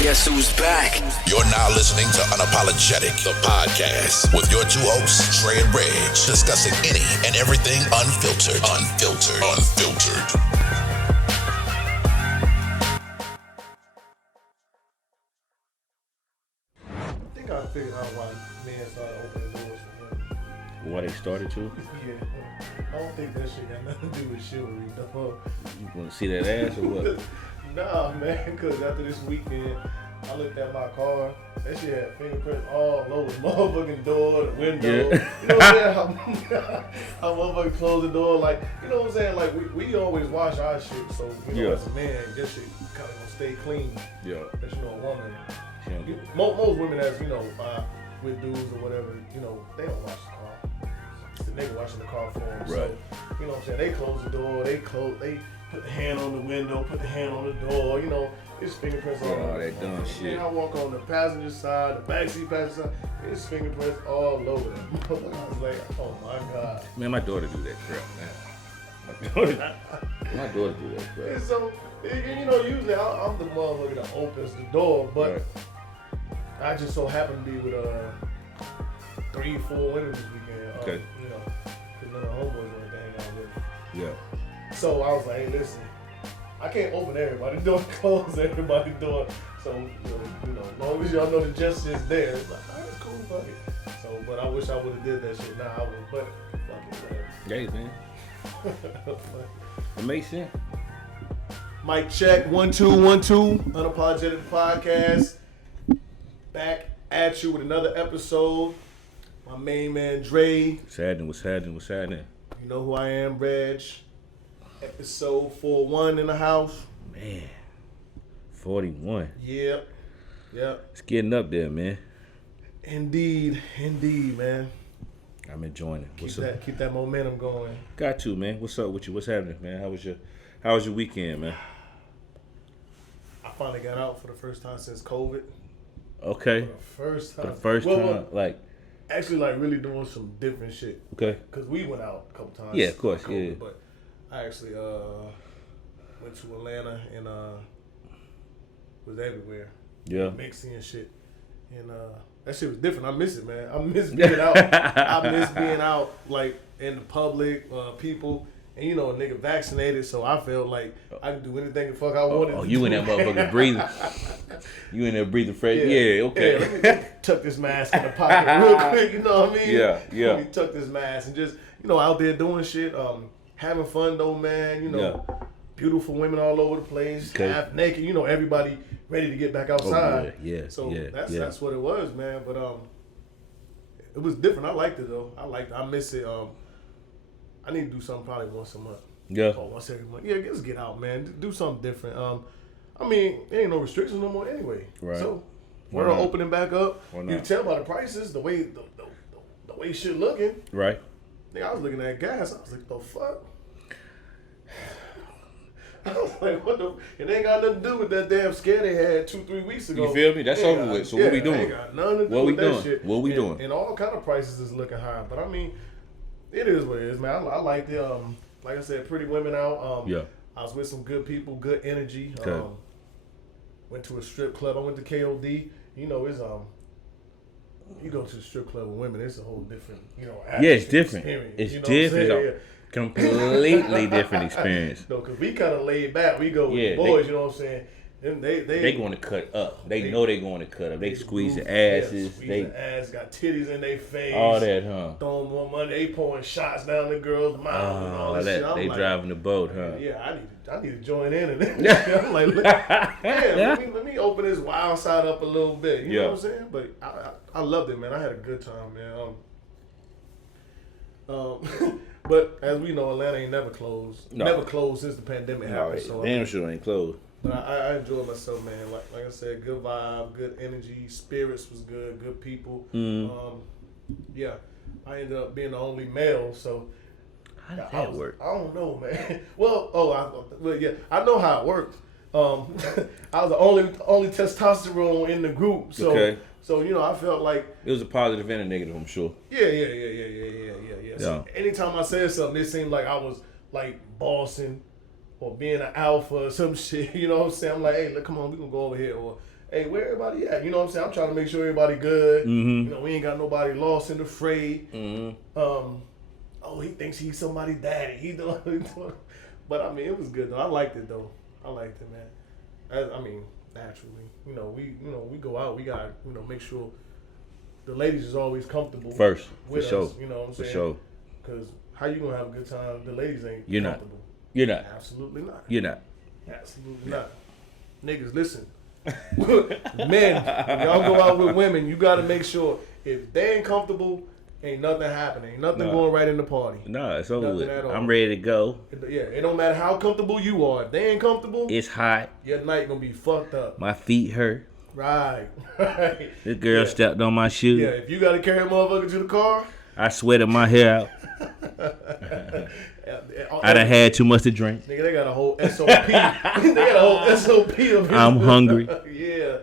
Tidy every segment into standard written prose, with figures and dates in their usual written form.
Guess who's back? You're now listening to Unapologetic, the podcast, with your two hosts, Trey and Reg, discussing any and everything unfiltered. I think I figured out why men started opening doors for women. Why they started to? Yeah. I don't think that shit got nothing to do with chivalry, though. You want to see that ass or what? Nah, man, because after this weekend, I looked at my car. That shit had fingerprints all over the motherfucking door, the window. Yeah. You know what I'm saying? How motherfucking close the door. Like, you know what I'm saying? Like, we always wash our shit. So, you know, as a man, that shit kind of gonna stay clean. Yeah. As you know, a woman. Most women, as you know, with dudes or whatever, you know, they don't wash the car. It's the nigga washing the car for them. Right. So, you know what I'm saying? They close the door, they put the hand on the window, put the hand on the door, you know, it's fingerprints all over. that dumb shit. And I walk on the passenger side, the backseat passenger side, it's fingerprints all over them. I was like, oh my God. Man, my daughter do that crap, man. My daughter do that crap. And so, you know, usually I'm the motherfucker that opens the door, but Right. I just so happened to be with 3-4 women this weekend. Okay. You know, because none of the homeboys wanted to hang out with me. Yeah. So I was like, hey, listen, I can't open everybody's door, close everybody's door. So, you know, as long as y'all know the gesture is there, it's like, all right, cool, fuck it. So, but I wish I would have did that shit. Nah, I would, but fuck it, whatever. Hey, man. It makes sense. Mic check, 1 2 1 2. Unapologetic podcast. Back at you with another episode. My main man Dre. What's happening? You know who I am, Reg. Episode 41 in the house. Man, 41. Yep. It's getting up there, man. Indeed, man. I'm enjoying it. What's up? Keep that momentum going. Got to, man. What's up with you? What's happening, man? How was your weekend, man? I finally got out for the first time since COVID. Okay. For the first time, well, like. actually, like really doing some different shit. Okay. Cause we went out a couple times. Yeah, of course. COVID, Yeah. But I actually went to Atlanta and was everywhere. Yeah. Mixing and shit. And that shit was different. I miss it, man. I miss being out. I miss being out, like, in the public, people. And, you know, a nigga vaccinated, so I felt like I could do anything the fuck I wanted to you do. in that motherfucker breathing. You in there breathing fresh. Yeah, okay. Yeah, let me tuck this mask in the pocket real quick, you know what I mean? Yeah. Let me tuck this mask and just, you know, out there doing shit, having fun though, man, you know. Yeah. Beautiful women all over the place, Okay. half naked, you know, everybody ready to get back outside. Yeah. So that's what it was, man. But it was different. I liked it though. I miss it. I need to do something probably once a month. Yeah. Or once every month. Yeah, just get out, man. Do something different. I mean, there ain't no restrictions no more anyway. Right. So we're opening back up. Why You not? can tell by the prices, the way shit looking. Right. Nigga, I was looking at gas. I was like, the fuck? I was like, what the? It ain't got nothing to do with that damn scare they had 2-3 weeks ago. You feel me? That's over with. So what we doing? Ain't got nothing to do What we with that doing? shit. What we doing? And all kind of prices is looking high. But I mean, it is what it is, man. I like the like I said, pretty women out. Yeah. I was with some good people, good energy. Okay. Went to a strip club. I went to KOD. You know, it's you go to the strip club with women, it's a whole different, you know. Yeah, it's different. Experience, It's you know what I'm different. saying? Completely different experience. No, because we kind of laid back. We go with the boys, you know what I'm saying? And they going to cut up. They know they going to cut up. They squeeze the asses. They ass got titties in their face. All that, huh? Throwing more money. They pouring shots down the girls' mouth and all that shit. I'm They like, driving the boat, huh? Yeah, I need to join in. And I'm like, look, let me open this wild side up a little bit. You know what I'm saying? But I loved it, man. I had a good time, man. But as we know, Atlanta ain't never closed. No. Never closed since the pandemic happened. So Damn sure ain't closed. But I enjoyed myself, man. Like I said, good vibe, good energy, spirits was good people. Yeah, I ended up being the only male, so How did that work? I don't know, man. Well, yeah, I know how it works. I was the only testosterone in the group, so Okay. So you know, I felt like It was a positive and a negative, I'm sure. Yeah. So anytime I said something, it seemed like I was like bossing or being an alpha or some shit. You know what I'm saying? I'm like, hey, look, come on, we gonna go over here. Or hey, where everybody at? You know what I'm saying? I'm trying to make sure everybody good. Mm-hmm. You know, we ain't got nobody lost in the fray. Mm-hmm. Oh, he thinks he's somebody's daddy. He doing. But I mean, it was good though. I liked it though. I liked it, man. I mean, naturally, we go out. We got make sure the ladies is always comfortable First, with for us. sure. You know what I'm saying? For sure. Because how you gonna have a good time? The ladies ain't You're not. comfortable. You're not. Absolutely not. You're not. Absolutely not. Niggas, listen. Men, when y'all go out with women, you gotta make sure if they ain't comfortable, ain't nothing happening. Ain't nothing going right in the party. No, it's over Nothing with. at all. I'm ready to go. Yeah, it don't matter how comfortable you are. If they ain't comfortable, It's hot. your night gonna be fucked up. My feet hurt. Right. Right. This girl stepped on my shoe. Yeah, if you gotta carry a motherfucker to the car, I sweated my hair out. I done had too much to drink. nigga, they got a whole SOP. They got a whole SOP of I'm hungry. Yeah.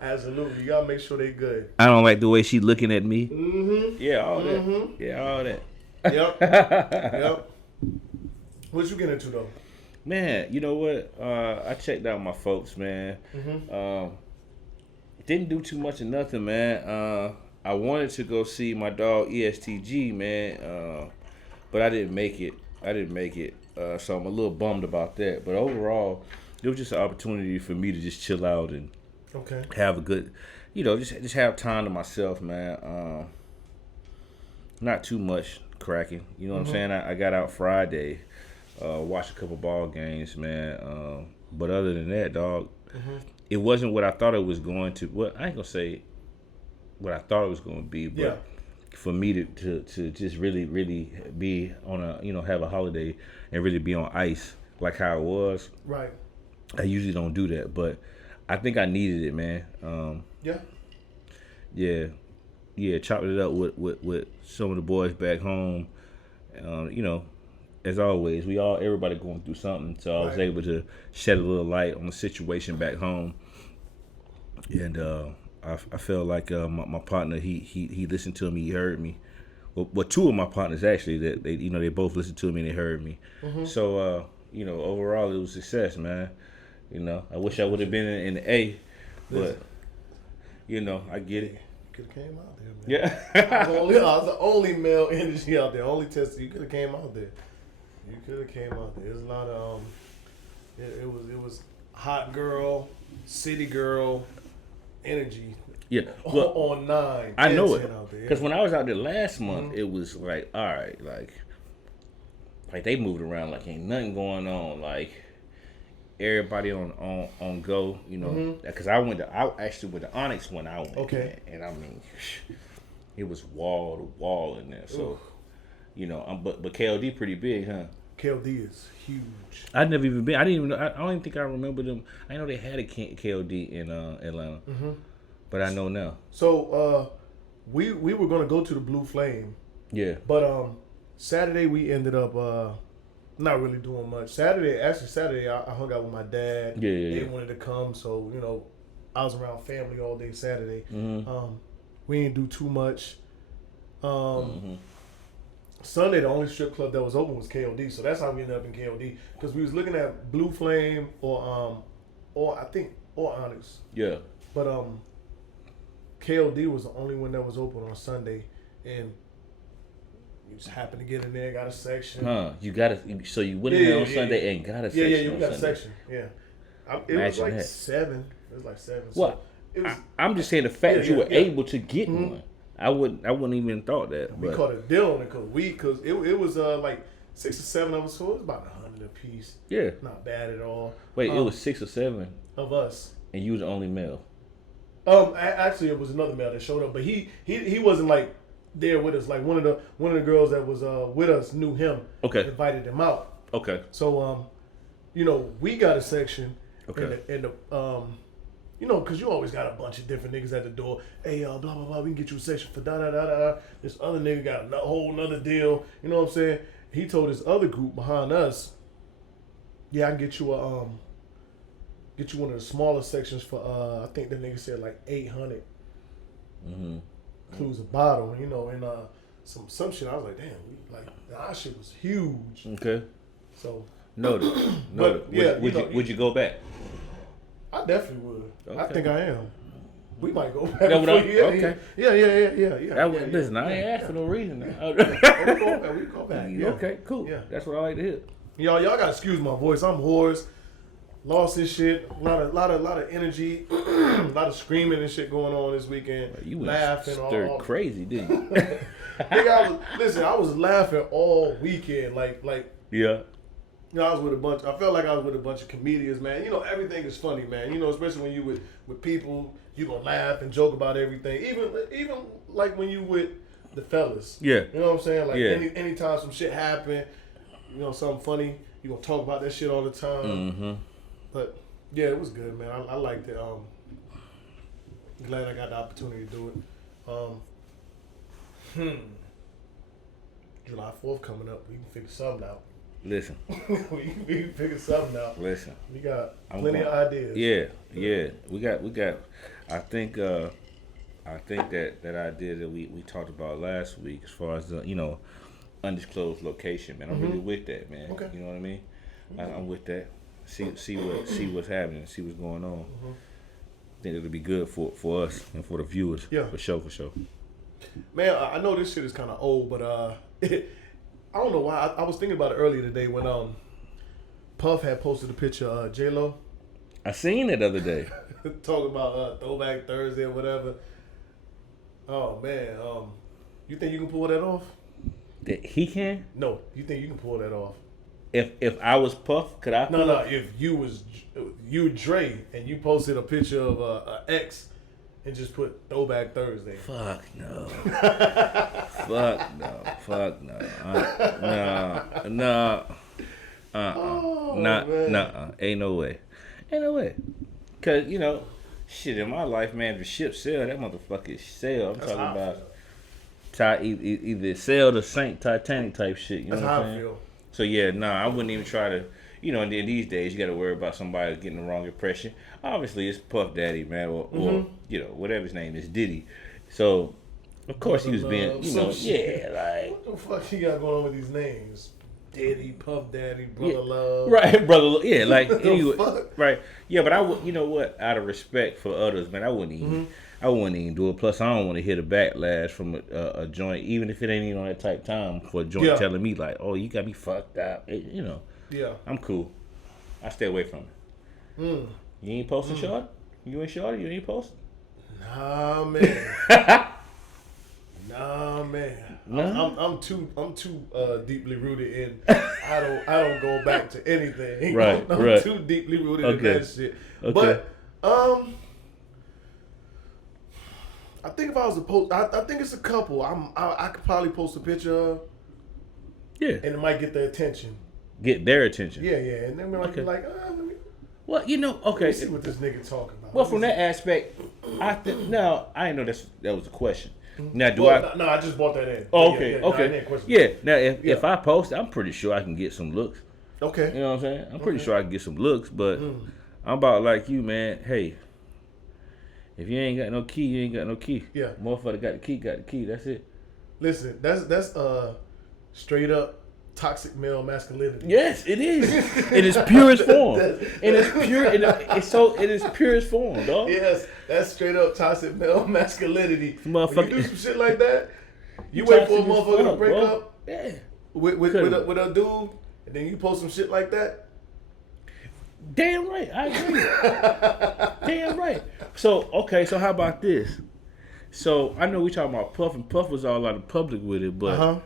Absolutely. You gotta make sure they good. I don't like the way she looking at me. Mm-hmm. Yeah, all that. Yeah, all that. Yep. What you get into though? Man, you know what? I checked out my folks, man. Didn't do too much of nothing, man. I wanted to go see my dog ESTG, man, but I didn't make it. So I'm a little bummed about that. But overall, it was just an opportunity for me to just chill out and have a good, just have time to myself, man. Not too much cracking. You know what I'm saying? I got out Friday, watched a couple ball games, man. But other than that, dog, it wasn't what I thought it was going to. Well, I ain't gonna say what I thought it was going to be, but for me to just really be on a have a holiday and really be on ice like how it was. Right. I usually don't do that, but I think I needed it, man. Chopped it up with some of the boys back home. As always, everybody going through something, so I was able to shed a little light on the situation back home, and I felt like my partner he listened to me, he heard me. Well, two of my partners actually that they both listened to me and they heard me. So overall it was a success, man. I wish I would have been in the A, but I get it. Could have came out there, man. Yeah. I was the only male energy out there, only tester. You could have came out there. There's a lot of it was hot girl, city girl energy. Yeah, well, on 9. I know 10 it out there. because when I was out there last month, it was like, all right, like they moved around like ain't nothing going on, like everybody on go, because I actually went to Onyx when I went, and I mean, it was wall to wall in there, so but KLD pretty big, huh? KLD is huge. I'd never even been. I didn't even know. I don't even think I remember them. I know they had a KLD in Atlanta, but I know now. So we were gonna go to the Blue Flame. Yeah. But Saturday we ended up not really doing much. Saturday I hung out with my dad. Yeah. They wanted to come, so I was around family all day Saturday. We didn't do too much. Sunday, the only strip club that was open was KOD, so that's how we ended up in KOD. Because we was looking at Blue Flame or Onyx. Yeah. But KOD was the only one that was open on Sunday, and you just happened to get in there, got a section. So you went in there on Sunday and got a section. Yeah, you got Sunday. a section. Yeah. It was like 7. It was like 7. What? So I'm just saying the fact that you were able to get one. I wouldn't even thought that. We caught a deal on it because it was like 6 or 7 of us, so it was about 100 a piece. Yeah. Not bad at all. Wait, it was 6 or 7 of us, and you was the only male. Actually, it was another male that showed up, but he wasn't like there with us. Like one of the girls that was with us knew him. Okay. Invited him out. Okay. So we got a section. Okay. And because you always got a bunch of different niggas at the door. Hey, blah, blah, blah, we can get you a section for da-da-da-da. This other nigga got a whole nother deal. You know what I'm saying? He told his other group behind us, I can get you one of the smaller sections for, I think the nigga said like 800. Includes a bottle, and some shit. I was like, damn, our shit was huge. Okay. So. Noted. But, would you go back? I definitely would. Okay. I think I am. We might go back. Okay. Yeah. Listen, I ain't asked for no reason. We go back. Yeah. Okay, cool. Yeah. That's what I like to hear. Y'all gotta excuse my voice. I'm hoarse. Lost this shit. A lot of energy. A lot of screaming and shit going on this weekend. You went laughing stir crazy, didn't you? Nigga, I was laughing all weekend. Like Yeah. you know, I felt like I was with a bunch of comedians, man. You know, everything is funny, man. You know, especially when you with people, you gonna laugh and joke about everything. Even like when you with the fellas. Yeah. You know what I'm saying? Like Yeah. anytime some shit happen, you know, something funny, you gonna talk about that shit all the time. Mm-hmm. But yeah, it was good, man. I liked it. Glad I got the opportunity to do it. July 4th coming up. We can figure something out. Listen. we can figure something out. Listen. We got plenty of ideas. Yeah. We got. I think that idea that we talked about last week, as far as the undisclosed location, man. I'm really with that, man. Okay. You know what I mean? I'm with that. See what's happening. See what's going on. I think it'll be good for us and for the viewers. Yeah. For sure. Man, I know this shit is kind of old, but I don't know why. I was thinking about it earlier today when Puff had posted a picture of J-Lo. I seen it the other day. Talking about Throwback Thursday or whatever. Oh, man. You think you can pull that off? That he can? No. You think you can pull that off? If I was Puff, could I? No. If you Dre and you posted a picture of a X and just put Throwback Thursday. Fuck no. Fuck no. No. Ain't no way. Cause shit in my life, man. If the ship sail, that motherfucker sail. I'm talking about either sail the Saint Titanic type shit. You know what I'm saying? Feel. So yeah, I wouldn't even try to. In these days, you got to worry about somebody getting the wrong impression. Obviously, it's Puff Daddy, man, or whatever his name is, Diddy. So, of course, he was being, like what the fuck he got going on with these names? Diddy, Puff Daddy, Brother Love, right, Brother, yeah, like anyway, fuck? right, yeah. But I would, out of respect for others, man, I wouldn't even do it. Plus, I don't want to hear the backlash from a joint, even if it ain't even on that type time for a joint telling me like, oh, you got me fucked up, Yeah. I'm cool. I stay away from it. You ain't posting shorty? You ain't shorty? You ain't posting? Nah, man. Nah? I'm too deeply rooted in. I don't go back to anything. Right. I'm too deeply rooted in that shit. Okay. But I think if I was to post, I think it's a couple. I could probably post a picture of. Yeah. And it might get their attention. Get their attention. Yeah, and then we might be like, let me. Well, Let me see what this nigga talking about. Well, from that aspect, I didn't know that was a question. Now, No, I just bought that in. Oh, okay, yeah, okay. Nah, yeah. Now, if I post, I'm pretty sure I can get some looks. Okay. You know what I'm saying? I'm pretty sure I can get some looks, but I'm about like you, man. Hey, if you ain't got no key, you ain't got no key. Yeah. Motherfucker got the key. That's it. Listen, that's straight up toxic male masculinity. Yes, it is. In its purest form. In its purest form, dog. Yes, that's straight up toxic male masculinity. Motherfucker. When you do some shit like that, you wait for a motherfucker to break up Yeah. with a dude, and then you post some shit like that. Damn right, I agree. Damn right. So how about this? So I know we talking about Puff, and Puff was all out of public with it, but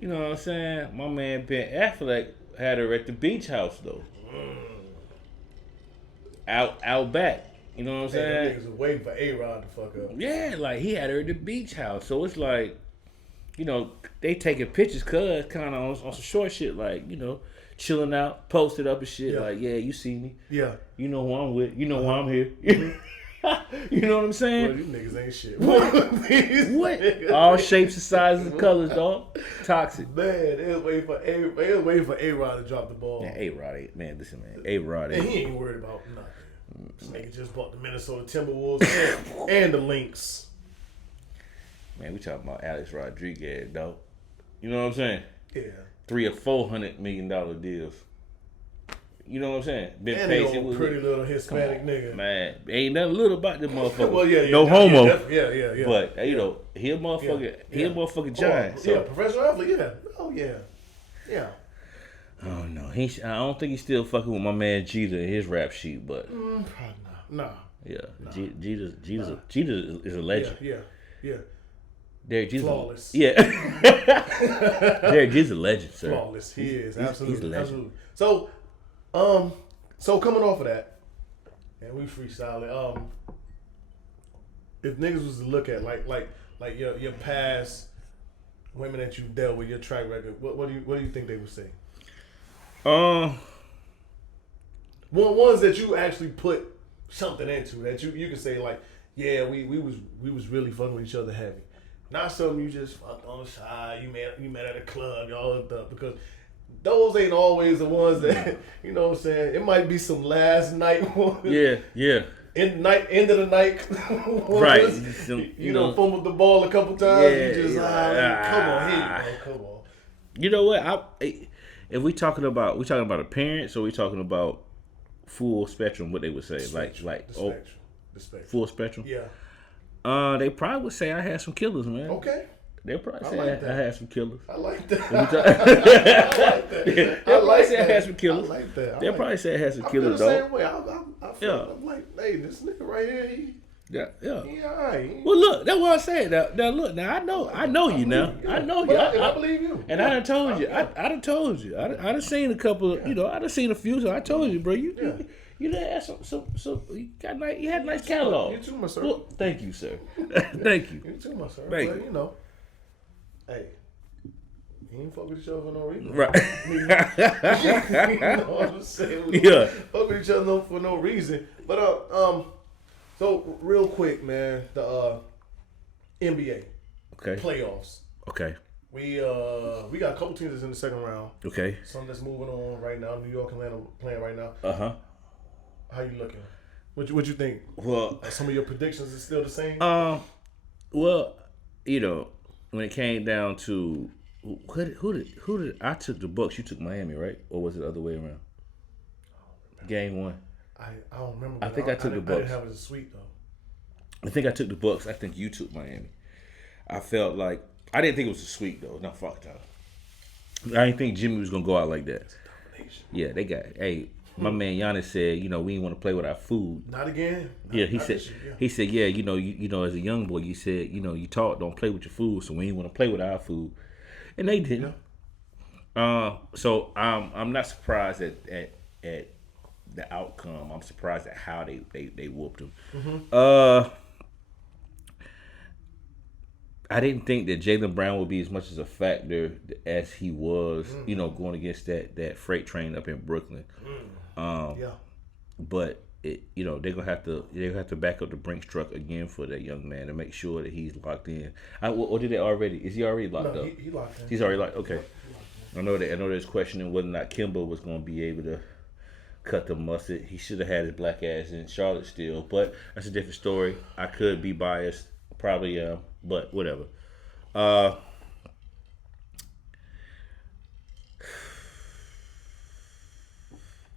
you know what I'm saying? My man Ben Affleck had her at the beach house though. Out back. You know what I'm saying? Niggas was waiting for A-Rod to fuck up. Yeah, like he had her at the beach house. So it's like, they taking pictures cuz kind of on some short shit, like, chilling out, posted up and shit. Yeah. Like, yeah, you see me. Yeah. You know who I'm with. You know why I'm here. You know what I'm saying? Well, these niggas ain't shit. What? All shapes and sizes and colors, dog. Toxic. Man, they was waiting for A-Rod to drop the ball. Man, A-Rod, man, listen, man. A-Rod. And he ain't worried about nothing. This nigga just bought the Minnesota Timberwolves and the Lynx. Man, we talking about Alex Rodriguez, dog. You know what I'm saying? Yeah. $300 or $400 million deals. You know what I'm saying? Been And patient old with pretty little Hispanic nigga. Man, ain't nothing little about this motherfucker. Well, yeah, no homo. Yeah. But you know, he a motherfucker. He a motherfucking giant. Yeah, professional athlete. Yeah. Oh yeah. Yeah. Oh no, I don't think he's still fucking with my man Jeter in his rap sheet, but Probably not. Nah. yeah, Nah. Jeter is a legend. Yeah. Derek Jeter's Flawless. Yeah. Derek Jeter's a legend, sir. Flawless. He is absolutely. He's a legend. Absolutely. So coming off of that, and we freestyle. If niggas was to look at like your past women that you've dealt with, your track record, what do you think they would say? Ones that you actually put something into that you can say like, yeah, we was really fucking with each other heavy. Not something you just fucked on the side. You met at a club, y'all hooked up, because those ain't always the ones that you know what I'm saying. It might be some last night ones. Yeah. End of the night. Right. You know, fumbled the ball a couple times. Yeah, you just come on, hit, come on. You know what? If we talking about appearance, or we talking about full spectrum, what they would say, The spectrum. Full spectrum. Yeah. They probably would say I had some killers, man. Okay. They'll probably say like I had some killers. I like that. They'll probably say I had some killers. I like that. They'll probably say I had some I killers, feel the though. same way. I feel I'm like, hey, this nigga right here, he all right. Well, look, that's what I said. Now look, I know you now. I know you. I believe you. And I done told you. I done told you. I done seen a couple of, I done seen a few. So I told you, bro. You done had some. You had a nice catalog. You too, my sir. Well, thank you, sir. Thank you. You too, my sir. Thank but, you. Hey, you ain't fuck with each other for no reason. Right. You know what I'm saying? Yeah. Fuck with each other for no reason. But so real quick, man, the NBA playoffs. Okay. We got a couple teams that's in the second round. Okay. Some that's moving on right now. New York, Atlanta playing right now. How you looking? What you think? Well, some of your predictions is still the same. Well, when it came down to who did I took the Bucks, you took Miami, right? Or was it the other way around? Game 1. I don't remember. I think I took the Bucks. I didn't have it as a sweep though. I think I took the Bucks. I think you took Miami. I felt like I didn't think it was a sweep though. No, fuck that. I didn't think Jimmy was gonna go out like that. Yeah, they got. Hey, my man Giannis said, we didn't want to play with our food. Not again. He said, as a young boy, you said, you taught don't play with your food, so we didn't want to play with our food, and they didn't. So I'm not surprised at the outcome. I'm surprised at how they whooped them. Mm-hmm. I didn't think that Jaylen Brown would be as much as a factor as he was, going against that freight train up in Brooklyn. But they're gonna have to back up the Brinks truck again for that young man to make sure that he's locked in. Or did they already? Is he already locked up? He locked in. He's already locked. Okay. I know there's questioning whether or not Kimba was gonna be able to cut the mustard. He should have had his black ass in Charlotte still, but that's a different story. I could be biased, probably, but whatever.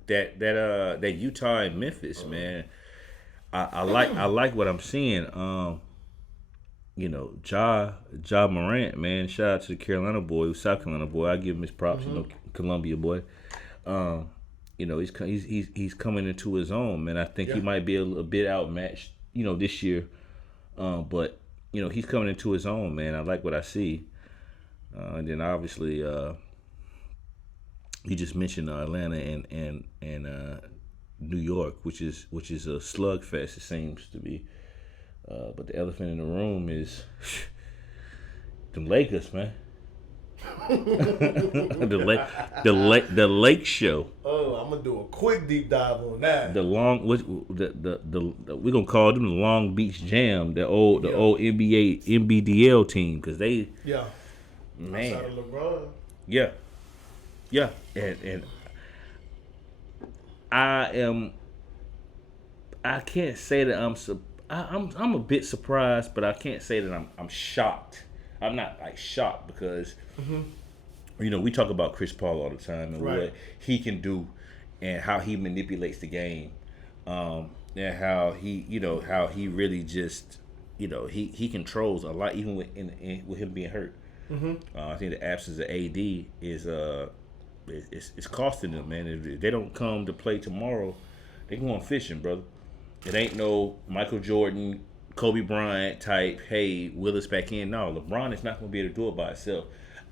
That Utah and Memphis, man. I like what I'm seeing. Ja Morant, man. Shout out to the Carolina boy, South Carolina boy. I give him his props. Columbia boy. He's coming into his own, man. I think he might be a bit outmatched, this year. But he's coming into his own, man. I like what I see. And then obviously, you just mentioned Atlanta and New York, which is a slugfest. It seems to be. But the elephant in the room is the Lakers, man. the Lake Show. Oh, I'm gonna do a quick deep dive on that. We're gonna call them the Long Beach Jam, the old NBA NBDL team, because they man outside of LeBron. And I can't say that I'm a bit surprised, but I can't say that I'm shocked. I'm not like shocked because we talk about Chris Paul all the time and what he can do and how he manipulates the game, and how he really just, he controls a lot, even with him being hurt. I think the absence of AD is it's costing them, man. If they don't come to play tomorrow, they going fishing, brother. It ain't no Michael Jordan, Kobe Bryant type, hey, Willis back in. No, LeBron is not going to be able to do it by himself.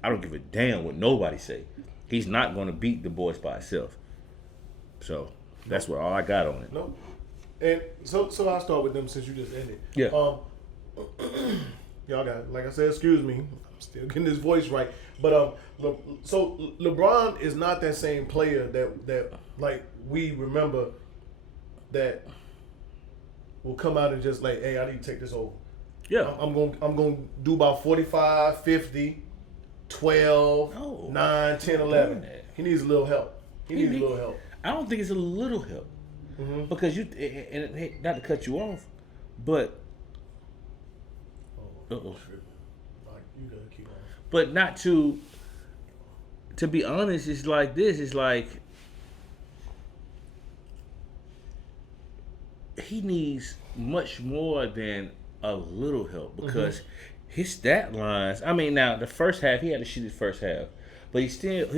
I don't give a damn what nobody say. He's not going to beat the boys by himself. So that's what all I got on it. No. And so I'll start with them since you just ended. Yeah. Y'all got, like I said, excuse me, I'm still getting this voice right. But so LeBron is not that same player that like we remember that will come out and just like, hey, I need to take this over. Yeah. I'm going to do about 45, 50, 12, 9, 10, 11. He needs a little help. He needs a little help. I don't think it's a little help. Because and not to cut you off, but You gotta keep on. But not to be honest, it's like this. It's like he needs much more than a little help because his stat lines. I mean, now the first half he had to shoot his first half, but he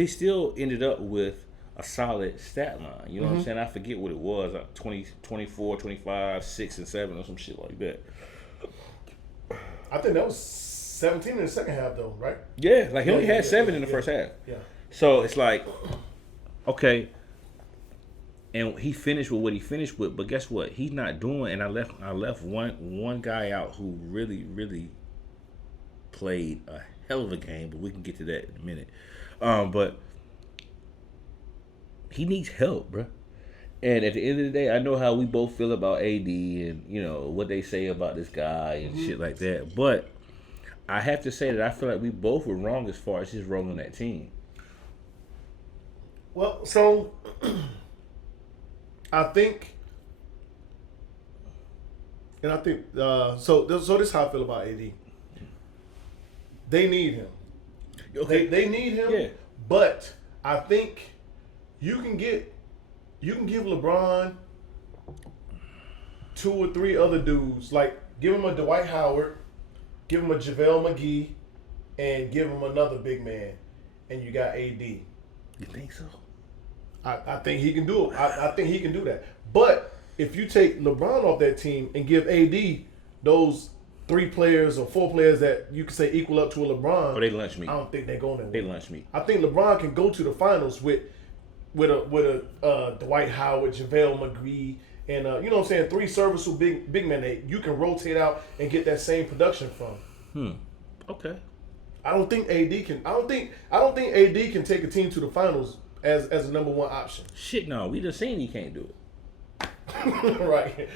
still ended up with a solid stat line. You know what I'm saying? I forget what it was, like 20, 24, 25, 6 and 7 or some shit like that. I think that was 17 in the second half though, right? Yeah, like he only had 7 in the first half. Yeah. So it's like, okay, and he finished with what he finished with, but guess what? He's not doing. And I left one guy out who really, really played a hell of a game, but we can get to that in a minute. But he needs help, bro. And at the end of the day, I know how we both feel about AD and, what they say about this guy and shit like that. But I have to say that I feel like we both were wrong as far as his role on that team. Well, so I think, so this is how I feel about AD. They need him. Okay. They need him. Yeah. But I think you can give LeBron 2 or 3 other dudes, like give him a Dwight Howard, give him a JaVale McGee, and give him another big man, and you got AD. You think so? I think he can do it. I think he can do that. But if you take LeBron off that team and give AD those 3 players or 4 players that you could say equal up to a LeBron, they lunch meat. I don't think they're going there. They lunch meat. I think LeBron can go to the finals with a Dwight Howard, JaVale McGee, and you know what I'm saying, 3 serviceable big men that you can rotate out and get that same production from. Okay. I don't think AD can take a team to the finals as a number 1 option. Shit, no, we just seen he can't do it. right.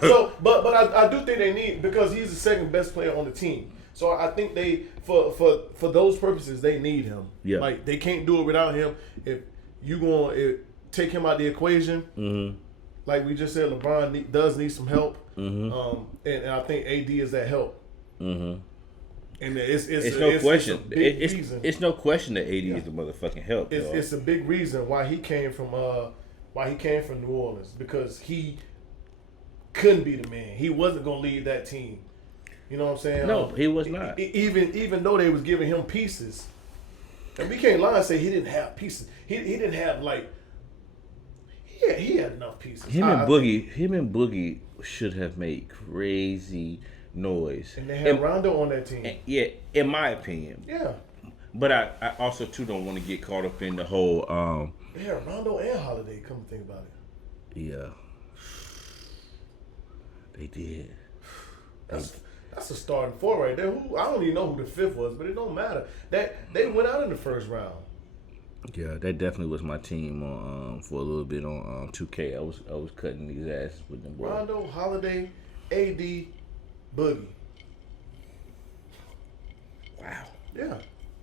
So, but I do think they need, because he's the second best player on the team. So I think they for those purposes they need him. Yeah. Like they can't do it without him. If you going to take him out the equation, like we just said, LeBron does need some help. And I think AD is that help. And it's no question. It's no question that AD is the motherfucking help. It's a big reason why he came from New Orleans, because he couldn't be the man. He wasn't gonna lead that team. You know what I'm saying? No, he was not. Even though they was giving him pieces, and we can't lie and say he didn't have pieces. He didn't have he had enough pieces. Him and Boogie should have made crazy noise. And they had Rondo on that team. Yeah, in my opinion. Yeah. But I also too don't want to get caught up in the whole. Yeah, Rondo and Holiday. Come to think about it. Yeah. They did. That's a starting 4 right there. I don't even know who the 5th was, but it don't matter. That they went out in the first round. Yeah, that definitely was my team on for a little bit on 2K. I was cutting these asses with them boys. Rondo, Holiday, AD, Boogie. Wow. Yeah,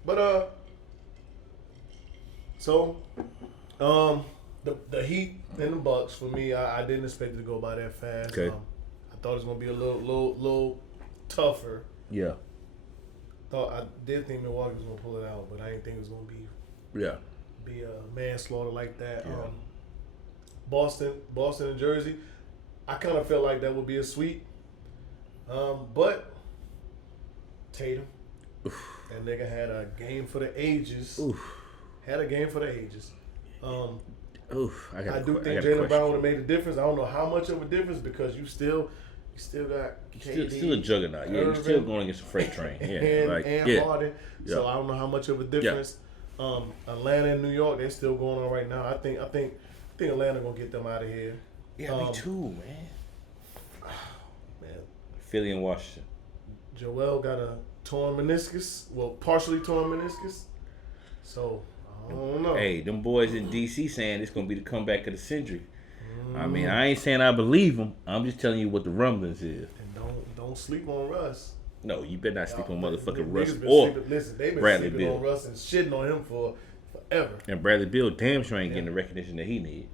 but the Heat and the Bucks for me, I didn't expect it to go by that fast. Okay. I thought it was gonna be a little tougher. Yeah. I did think Milwaukee was gonna pull it out, but I didn't think it was gonna be a manslaughter like that. Yeah. Boston and Jersey. I kind of felt like that would be a sweep. But Tatum, that nigga had a game for the ages. Had a game for the ages. I do think Jaylen Brown would have made a difference. I don't know how much of a difference because you still got KD, still a juggernaut. Yeah, you're still going against a freight train. Yeah, and Harden. Yeah. So I don't know how much of a difference. Yeah. Atlanta and New York, they're still going on right now. I think Atlanta gonna get them out of here. Yeah, me too, man. Philly and Washington. Joel got a torn meniscus. Well, partially torn meniscus. So I don't know. Hey, them boys in DC saying it's gonna be the comeback of the century. I mean, I ain't saying I believe them. I'm just telling you what the rumblings is. And don't sleep on Russ. No, you better not sleep on motherfucking Russ they've been Bradley sleeping Beal on Russ and shitting on him for forever. And Bradley Beal damn sure ain't getting the recognition that he need.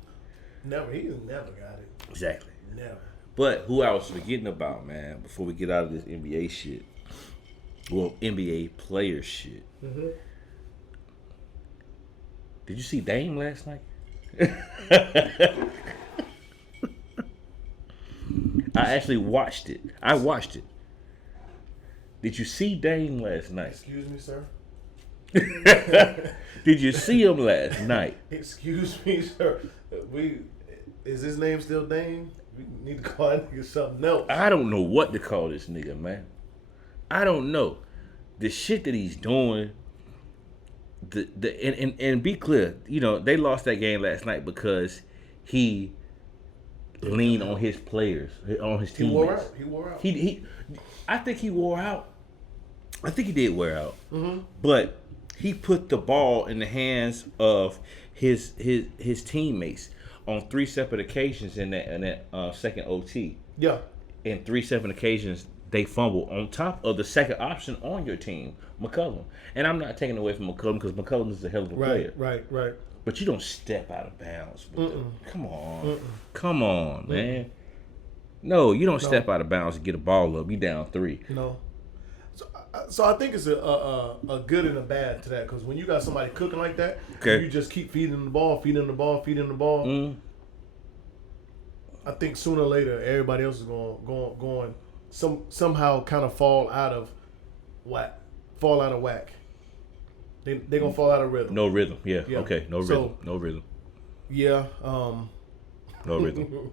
Never, he never got it. Exactly. Never. But who I was forgetting about, man, before we get out of this NBA shit, well, NBA player shit. Mm-hmm. Did you see Dame last night? I actually watched it. I watched it. Did you see Dame last night? Excuse me, sir? Did you see him last night? Excuse me, sir. Is his name still Dame? We need to call that nigga something else. I don't know what to call this nigga, man. I don't know. The shit that he's doing. And be clear, you know, they lost that game last night because he leaned on his players, on his teammates. He wore out. I think he wore out. I think he did wear out. Mm-hmm. But he put the ball in the hands of his teammates on 3 separate occasions in that second OT. Yeah. In 3 separate occasions, they fumbled on top of the second option on your team, McCollum. And I'm not taking away from McCollum because McCollum is a hell of a player. Right. But you don't step out of bounds. Come on. Come on, man. No, you don't step out of bounds and get a ball up. You down 3. No. So I think it's a good and a bad to that because when you got somebody cooking like that, you just keep feeding them the ball. Mm. I think sooner or later everybody else is going somehow kind of fall out of whack. They're gonna fall out of rhythm. No rhythm. Yeah. Okay. No rhythm. No rhythm. Yeah. No rhythm.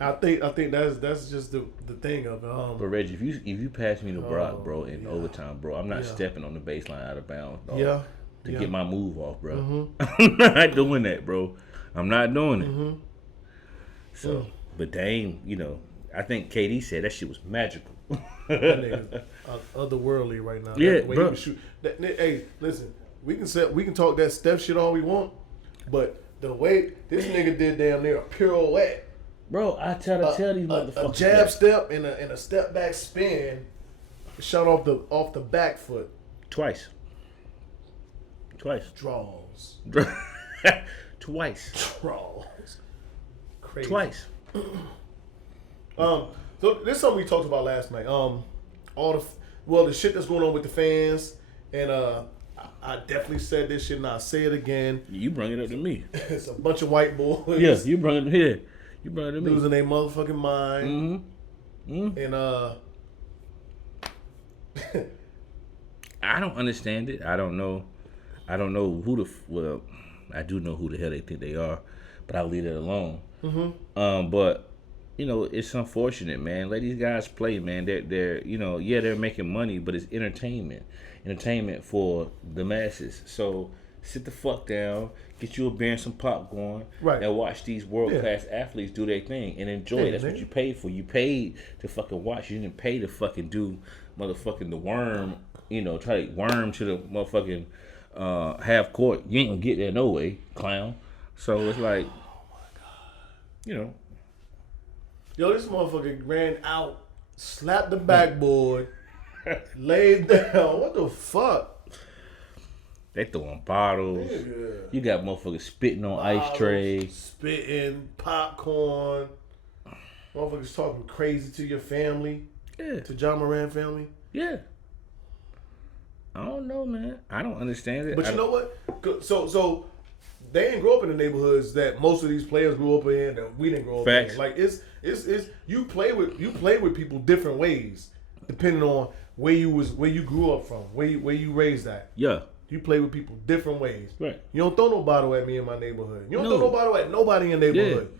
I think that's just the thing of But Reggie, if you pass me the Brock, bro, in overtime, bro, I'm not stepping on the baseline out of bounds, dog. To get my move off, bro. Mm-hmm. I'm not doing that, bro. I'm not doing it. Mm-hmm. So, but Dame, you know, I think KD said that shit was magical. That nigga otherworldly right now. Yeah, bro. Hey, listen, we can talk that Steph shit all we want, but the way this nigga did damn near a pirouette. Bro, I tell these motherfuckers. A jab step and a step back spin, shot off the back foot. Twice. Draws. Twice. Draws. Crazy. Twice. So this is something we talked about last night. The shit that's going on with the fans, and I definitely said this shit, and I'll say it again. You bring it up to me. It's a bunch of white boys. Yes, you bring it here. You bring it to me. Losing their motherfucking mind. Mm-hmm. And I don't understand it. I don't know who well, I do know who the hell they think they are, but I'll leave it alone. Mm-hmm. But you know, it's unfortunate, man. Let these guys play, man. They're you know, they're making money, but it's entertainment for the masses. So sit the fuck down, get you a beer and some popcorn, and watch these world-class athletes do their thing and enjoy it. That's what you paid for. You paid to fucking watch. You didn't pay to fucking do motherfucking the worm, you know, try to worm to the motherfucking half court. You ain't gonna get there no way, clown. So it's like, you know. Yo, this motherfucker ran out, slapped the backboard, laid down. What the fuck? They throwing bottles. Yeah. You got motherfuckers spitting on ice trays. Spitting, popcorn. Motherfuckers talking crazy to your family. Yeah. To John Moran family. Yeah. I don't know, man. I don't understand it. But you know what? So they ain't grow up in the neighborhoods that most of these players grew up in that we didn't grow up Facts. in. Like it's you play with people different ways depending on where you grew up from, where you raised at. Yeah. You play with people different ways. Right. You don't throw no bottle at me in my neighborhood. You don't No. throw no bottle at nobody in the neighborhood.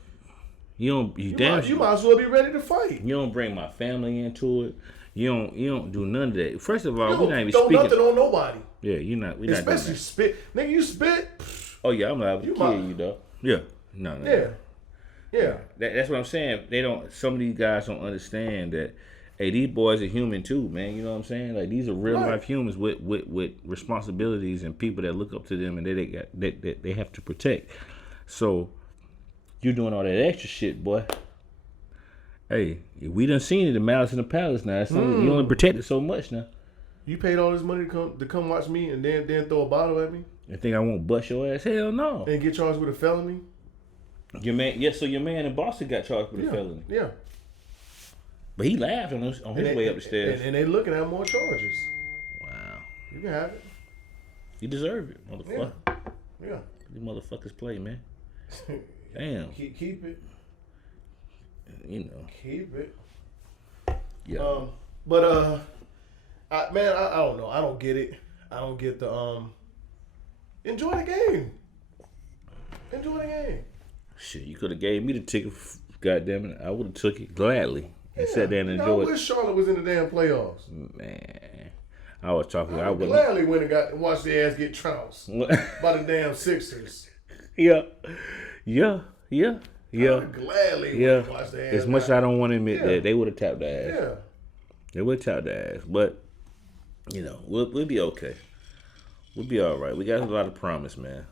You might as well be ready to fight. You don't bring my family into it. You don't do none of that. First of all, You we're not even don't speaking. nothing on nobody. Yeah, you're not. We're Especially not doing spit. Nigga, you spit. Oh yeah, I'm liable to kill might- you though. Yeah. No. Yeah. That's what I'm saying. They don't. Some of these guys don't understand that. Hey, these boys are human too, man. You know what I'm saying? Like these are real life humans with responsibilities and people that look up to them and they have to protect. So you doing all that extra shit, boy. Hey, we done seen it in Malice in the Palace now. You only protected so much now. You paid all this money to come watch me and then throw a bottle at me You think I won't bust your ass? Hell no. and get charged with a felony? Your man, so your man in Boston got charged with a felony. Yeah. But he laughed on his way up the stairs. And they looking at more charges. Wow. You can have it. You deserve it, motherfucker. Yeah. These motherfuckers play, man. Damn. Keep it. You know. Keep it. Yeah. But I don't know. I don't get it. I don't get the enjoy the game. Enjoy the game. Shit, you could have gave me the ticket. Goddamn it, I would have took it gladly and sat there and enjoyed I wish Charlotte was in the damn playoffs. Man, I was talking. I would gladly went and watched their ass get trounced by the damn Sixers. Yeah. I would gladly went and watched their ass. As much as I don't want to admit that, they would have tapped the ass. Yeah. They would have tapped the ass, but you know, we'll be okay. We'll be all right. We got a lot of promise, man.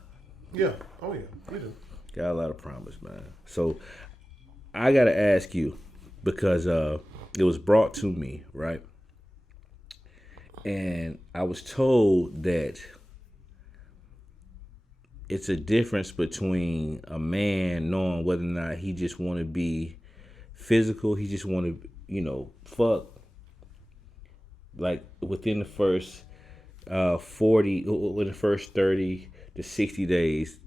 Yeah. Oh yeah, we do. Got a lot of promise, man. So I gotta ask you because it was brought to me, right? And I was told that it's a difference between a man knowing whether or not he just want to be physical, he just want to, fuck, like within the first 30 to 60 days,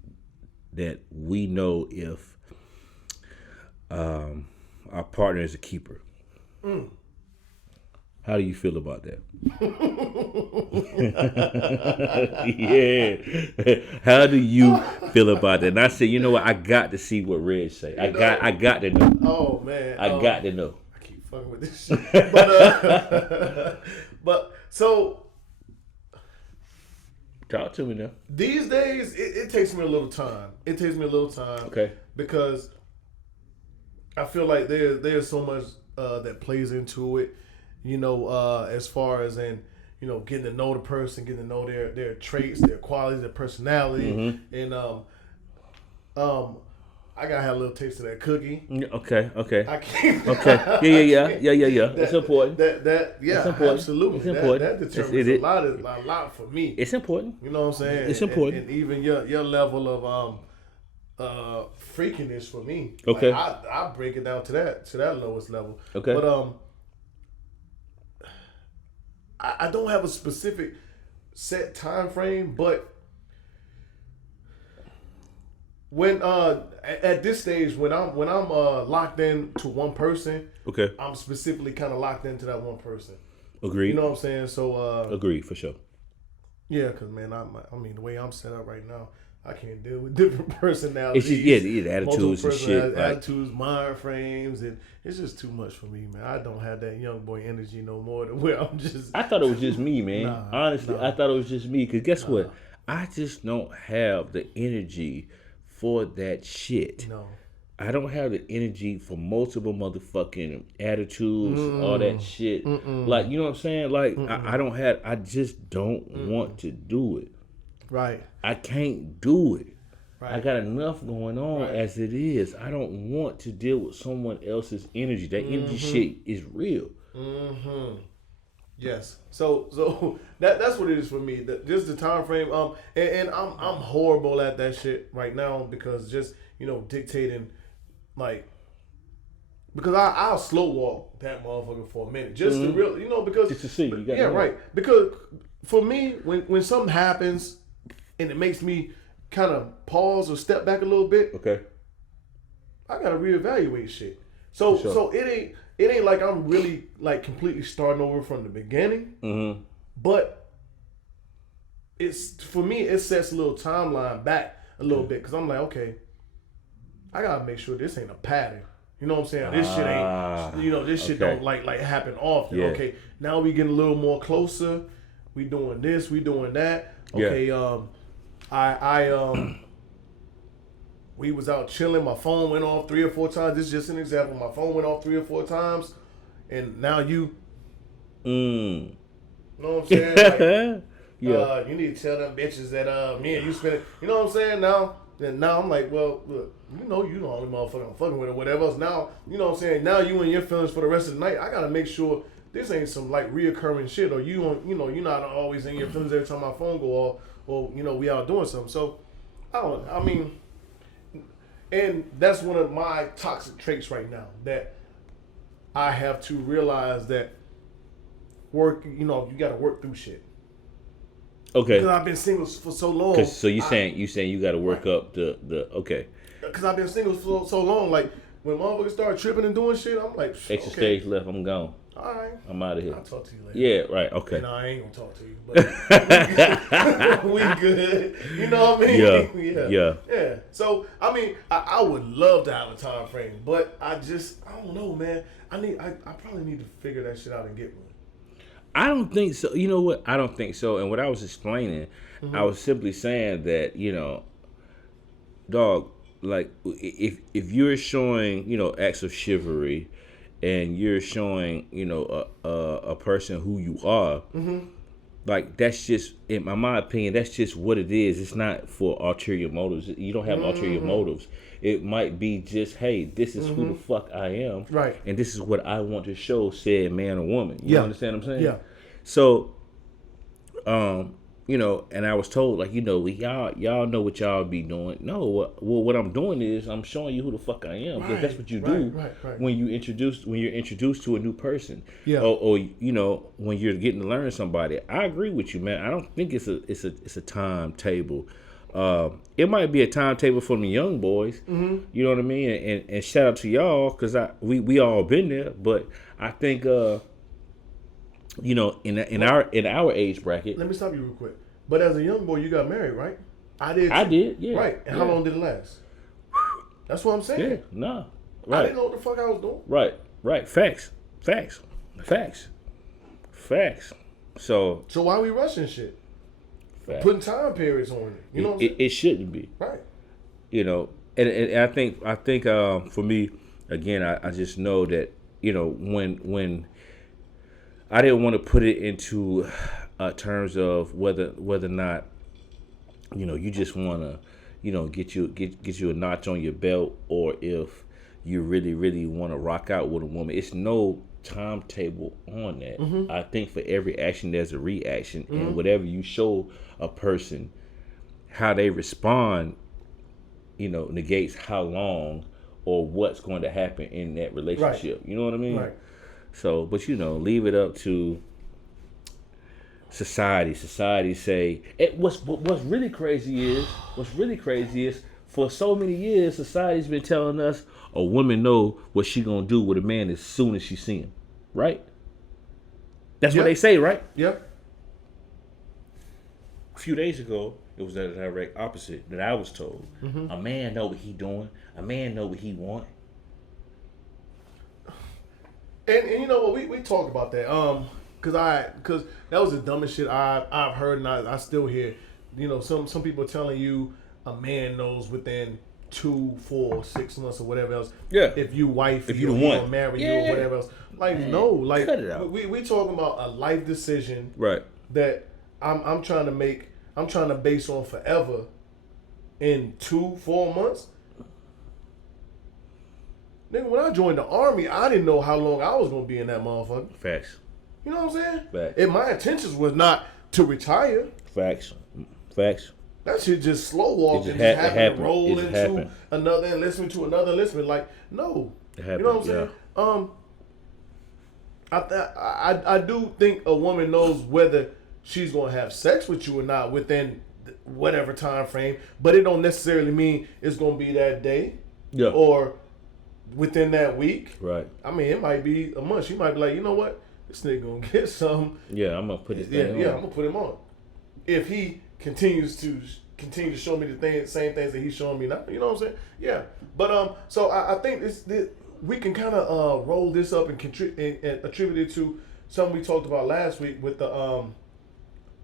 that we know if our partner is a keeper. How do you feel about that? Yeah. How do you feel about that? And I said, you know what? I got to see what Reg say. I got to know. Oh man. I got to know. I keep fucking with this shit. But so talk to me now. These days, it takes me a little time. Okay. Because I feel like there's so much that plays into it. As far as in, getting to know the person, getting to know their traits, their qualities, their personality, and I gotta have a little taste of that cookie. Okay. I can't. Okay. Yeah. It's important. It's important. Absolutely. It's important. That determines a lot for me. It's important. You know what I'm saying? It's important. And even your level of freakiness for me. Okay. Like, I break it down to that lowest level. Okay. But I don't have a specific set time frame, but when at this stage when I'm locked in to one person, okay, I'm specifically kind of locked into that one person. Agreed. You know what I'm saying? So agreed for sure. Yeah, because man, I mean the way I'm set up right now, I can't deal with different personalities. It's just, the attitudes and shit. Attitudes, mind frames, and it's just too much for me, man. I don't have that young boy energy no more. To where I'm just. I thought it was just me, man. Honestly, I thought it was just me. Because guess what? I just don't have the energy for that shit. No. I don't have the energy for multiple motherfucking attitudes, all that shit. Like, you know what I'm saying? Like, I just don't want to do it. Right. I can't do it. Right. I got enough going on as it is. I don't want to deal with someone else's energy. That energy shit is real. Yes. So that's what it is for me. Just the time frame. And I'm horrible at that shit right now because just dictating, like, because I'll slow walk that motherfucker for a minute just to really because just to see. You got right. Because for me, when something happens and it makes me kind of pause or step back a little bit, Okay. I gotta reevaluate shit. So For sure. so it ain't like I'm really like completely starting over from the beginning. Mm-hmm. But it's for me, it sets a little timeline back a little bit because I'm like, okay, I gotta make sure this ain't a pattern. You know what I'm saying? This shit ain't, this shit okay. don't like happen often. Yeah. Okay, now we getting a little more closer. We doing this, we doing that. Okay, we was out chilling. My phone went off 3 or 4 times. This is just an example. My phone went off 3 or 4 times, and now you. You know what I'm saying? Like, you need to tell them bitches that me and you spend it. You know what I'm saying? Now I'm like, well, look, you know the only motherfucker I'm fucking with or whatever else. Now, you know what I'm saying? Now you and your feelings for the rest of the night. I gotta make sure this ain't some like reoccurring shit, or you're not always in your feelings every time my phone go off, or we out doing something. So and that's one of my toxic traits right now that I have to realize that you gotta work through shit. Okay. Because I've been single for so long. So you saying you got to work up the okay. Because I've been single for so long, like when motherfuckers start tripping and doing shit, I'm like, Extra stage left. I'm gone. All right. I'm out of here. I'll talk to you later. Yeah. Right. Okay. No, I ain't gonna talk to you. But we good. You know what I mean? Yeah. So I would love to have a time frame, but I don't know, man. I probably need to figure that shit out and get one. I don't think so. You know what? I don't think so. And what I was explaining, I was simply saying that, dog, like if you're showing, acts of chivalry and you're showing, a person who you are, like that's just, in my opinion, that's just what it is. It's not for ulterior motives. You don't have ulterior motives. It might be just, hey, this is who the fuck I am. Right. And this is what I want to show said man or woman. You understand what I'm saying? Yeah. So, and I was told, like, y'all know what y'all be doing. No, what I'm doing is I'm showing you who the fuck I am. Because that's what you do when you're introduced to a new person. Yeah. Or when you're getting to learn somebody. I agree with you, man. I don't think it's a timetable. It might be a timetable for the young boys. You know what I mean? And shout out to y'all, because we all been there. But I think in our age bracket. Let me stop you real quick. But as a young boy, you got married, right? I did. I did, yeah. Right. And how long did it last? That's what I'm saying. Yeah, nah. Right. I didn't know what the fuck I was doing. Right. Facts. So why we rushing shit? facts. Putting time periods on it. You know what I'm saying? It shouldn't be. Right. And I think for me, again, I just know that, when I didn't want to put it into terms of whether or not, you just want to, get you a notch on your belt, or if you really, really want to rock out with a woman. It's no timetable on that. I think for every action, there's a reaction. And whatever you show a person, how they respond, negates how long or what's going to happen in that relationship. Right. You know what I mean? Right. So, but leave it up to society. Society say what's really crazy is for so many years society's been telling us a woman know what she gonna do with a man as soon as she see him, right? That's what they say, right? Yep. A few days ago, it was the direct opposite that I was told. A man know what he doing. A man know what he want. And you know what, we talked about that. Cause that was the dumbest shit I've heard, and I still hear. Some people telling you a man knows within 2, 4, 6 months or whatever else. Yeah. If you wife, if you the one, marry you or whatever else. Like no, like cut it out. We talking about a life decision, right? That I'm trying to make. I'm trying to base on forever. In 2, 4 months. Nigga, when I joined the Army, I didn't know how long I was gonna be in that motherfucker. Facts. You know what I'm saying? Facts. And my intentions was not to retire. Facts. That shit just slow walked and just happened to roll into another enlistment to another enlistment. Like, no. It happened, you know what I'm saying? I do think a woman knows whether she's gonna have sex with you or not within whatever time frame, but it don't necessarily mean it's gonna be that day, Yeah. or within that week. Right. I mean, it might be a month. She might be like, you know what, this nigga gonna get some. Yeah, I'm gonna put this Yeah, thing yeah, on. I'm gonna put him on. If he continues to show me the same things that he's showing me now, you know what I'm saying? Yeah. But so I think this we can kind of roll this up and attribute it to something we talked about last week with the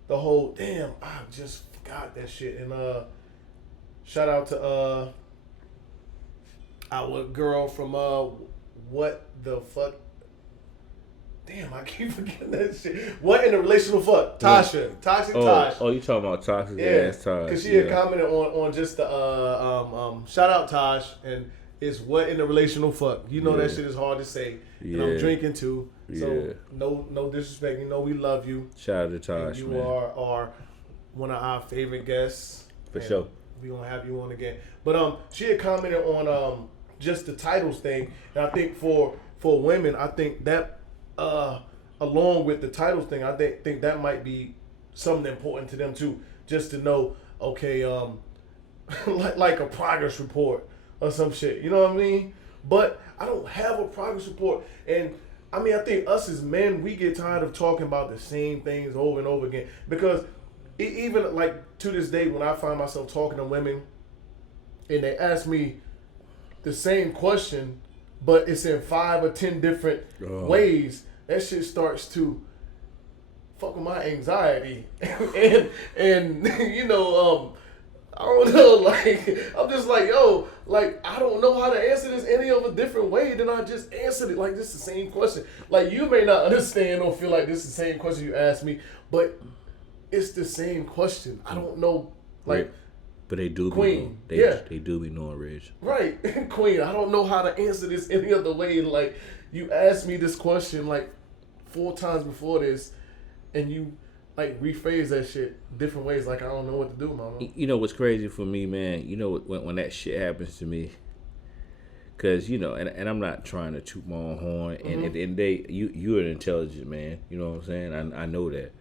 whole damn. I just forgot that shit. And shout out to our girl from what the fuck. Damn, I keep forgetting that shit. What in the relational fuck? Tasha. Toxic Tosh. Oh, you talking about toxic Yeah, ass Tosh. because she had commented on just the shout out Tosh, and it's what in the relational fuck. You know that shit is hard to say. And I'm drinking too. So no disrespect. You know we love you. Shout out to Tosh, you man. are one of our favorite guests. For sure. We gonna have you on again. But she had commented on just the titles thing, and I think for women, I think that along with the titles thing, I think that might be something important to them too, just to know, okay, like a progress report or some shit, you know what I mean? But I don't have a progress report, and I mean, I think us as men, we get tired of talking about the same things over and over again, because even like to this day, when I find myself talking to women and they ask me the same question, but it's in 5 or 10 different ways, that shit starts to fuck with my anxiety. and you know, I don't know, like, I'm just like, yo, like, I don't know how to answer this any other different way than I just answered it. Like, this is the same question. Like, you may not understand or feel like this is the same question you asked me, but it's the same question. I don't know, like... But they do Queen, be knowing. They do be knowing, Reg. Right. Queen, I don't know how to answer this any other way. Like, you asked me this question like 4 times before this, and you like rephrase that shit different ways. Like, I don't know what to do, mama. You know what's crazy for me, man? You know when that shit happens to me, because you know, and I'm not trying to toot my own horn. And at the end of the day, you're an intelligent man. You know what I'm saying? I know that.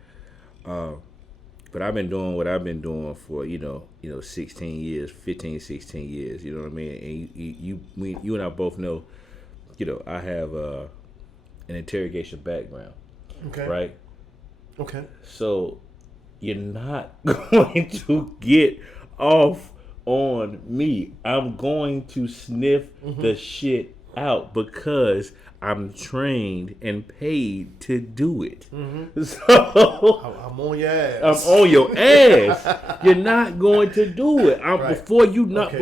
But I've been doing what I've been doing for, you know, 16 years, 15, 16 years, you know what I mean? And you and I both know, you know, I have an interrogation background. Okay. Right? Okay. So you're not going to get off on me. I'm going to sniff the shit out because I'm trained and paid to do it. So I'm on your ass. I'm on your ass. You're not going to do it. Right. Before you knock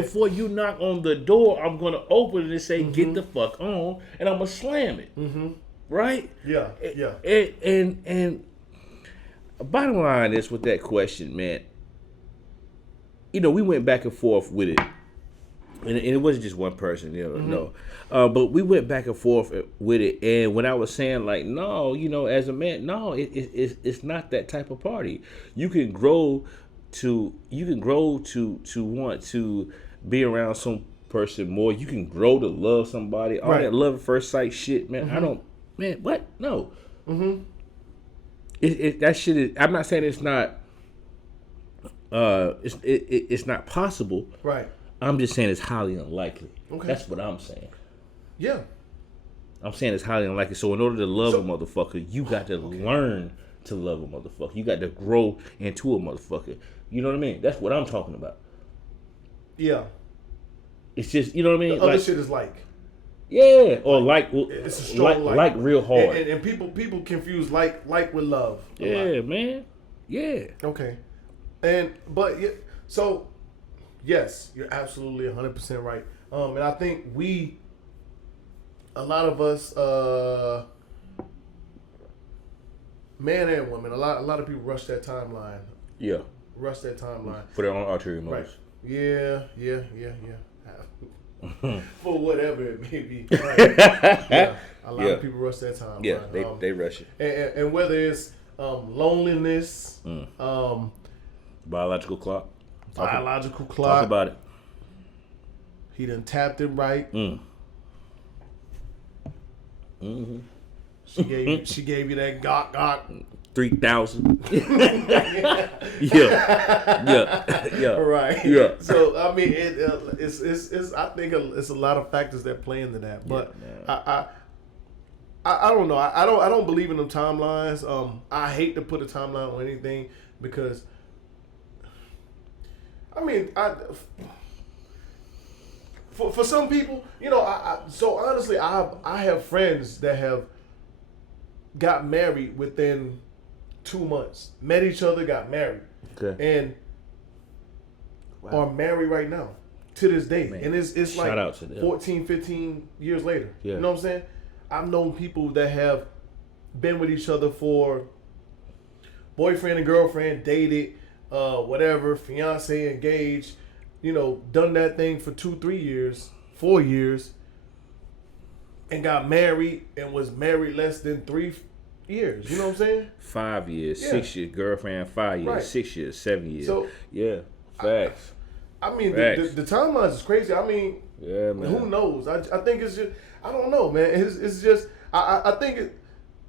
on the door, I'm gonna open it and say, "Get the fuck on," and I'm gonna slam it. Right? Yeah. Yeah. And bottom line is with that question, man. You know, we went back and forth with it. And it wasn't just one person, you know, no. But we went back and forth with it. And when I was saying, like, no, you know, as a man, no, it's not that type of party. You can grow to want to be around some person more. You can grow to love somebody. All that love at first sight shit, man. I don't, man, what? No. That shit is, I'm not saying it's not, it's not possible. Right. I'm just saying it's highly unlikely. Okay. That's what I'm saying. Yeah. I'm saying it's highly unlikely. So in order to love a motherfucker, you got to learn to love a motherfucker. You got to grow into a motherfucker. You know what I mean? That's what I'm talking about. Yeah. It's just, you know what I mean? The other shit is like. Yeah. Or like, it's a strong like real hard. And people confuse like with love. Yeah, man. Yeah. Okay. So, yes, you're absolutely 100% right. And I think a lot of us, man and women, a lot of people rush that timeline. Yeah. Rush that timeline. For their own ulterior motives. Right. Yeah. For whatever it may be. Right. Yeah. A lot of people rush that timeline. Yeah, they rush it. And whether it's loneliness, biological clock. Talk about it. He done tapped it right. She gave you that gok. 3,000. yeah. Right. Yeah. So I mean, it's. I think it's a lot of factors that play into that. But I don't know. I don't believe in them timelines. I hate to put a timeline on anything because. I mean, for some people, you know, so honestly, I have friends that have got married within 2 months, met each other, got married, and are married right now to this day. Man, and it's like out to them. 14, 15 years later. Yeah. You know what I'm saying? I've known people that have been with each other for boyfriend and girlfriend, dated, whatever, fiance, engaged, you know, done that thing for 2-3 years, 4 years, and got married and was married less than 3 years. You know what I'm saying? 5 years, 6 years, girlfriend, 5 years, Right. 6 years, 7 years. So yeah, facts. I mean, Facts. the timelines is crazy. I mean, Yeah, man. who knows? I think it's just, I don't know, man. It's just, I think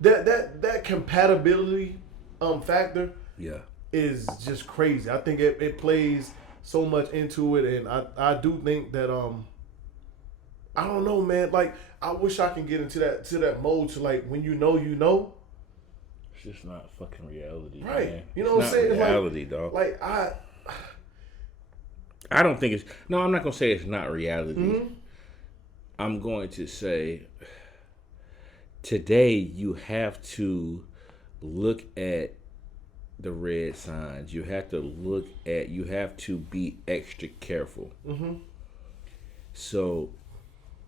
that compatibility factor Yeah. is just crazy. I think it plays so much into it, and I do think that I don't know, man. Like, I wish I can get into that mode to, like, when you know, It's just not fucking reality, right? man. You know what I'm saying? It's not reality, dog. Like I don't think it's. No, I'm not gonna say it's not reality. Mm-hmm. I'm going to say today you have to look at the red signs. You have to be extra careful. Mm-hmm. So,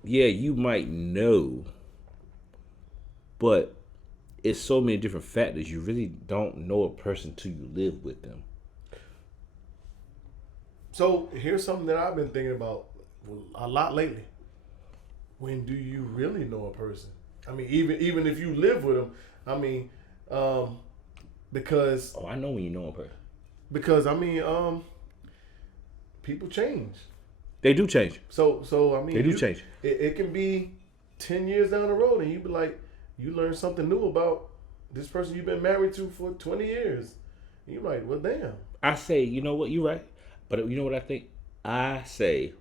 yeah, you might know, but it's so many different factors. You really don't know a person till you live with them. So here's something that I've been thinking about a lot lately. When do you really know a person? I mean, even if you live with them, I mean, because I know when you know a person. Because I mean, people change. They do change. So I mean, they do change. It can be 10 years down the road, and you be like, you learn something new about this person you've been married to for 20 years. And you're like, well, damn. I say, you know what, you're right. But you know what I think? I say,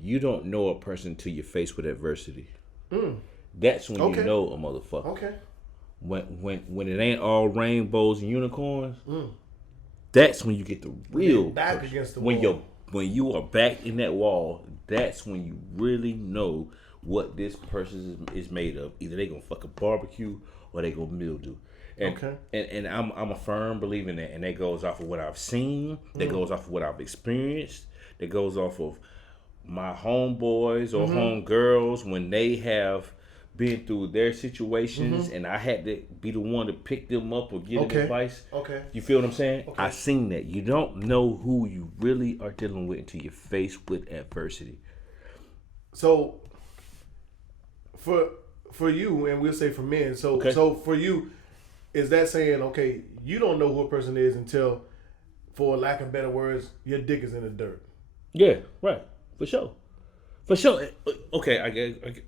you don't know a person till you're faced with adversity. That's when you know a motherfucker. Okay. When it ain't all rainbows and unicorns, that's when you get the real back person. against the wall. When you are back in that wall, that's when you really know what this person is made of. Either they gonna fuck a barbecue or they gonna mildew. And I'm a firm believer in that, and that goes off of what I've seen, that goes off of what I've experienced, that goes off of my homeboys or homegirls when they have been through their situations, and I had to be the one to pick them up or give them advice. Okay. You feel what I'm saying? I seen that. You don't know who you really are dealing with until you're faced with adversity. So for you, and we'll say for men, so for you, is that saying, okay, you don't know who a person is until, for lack of better words, your dick is in the dirt? Yeah, right. For sure. For sure. Okay, I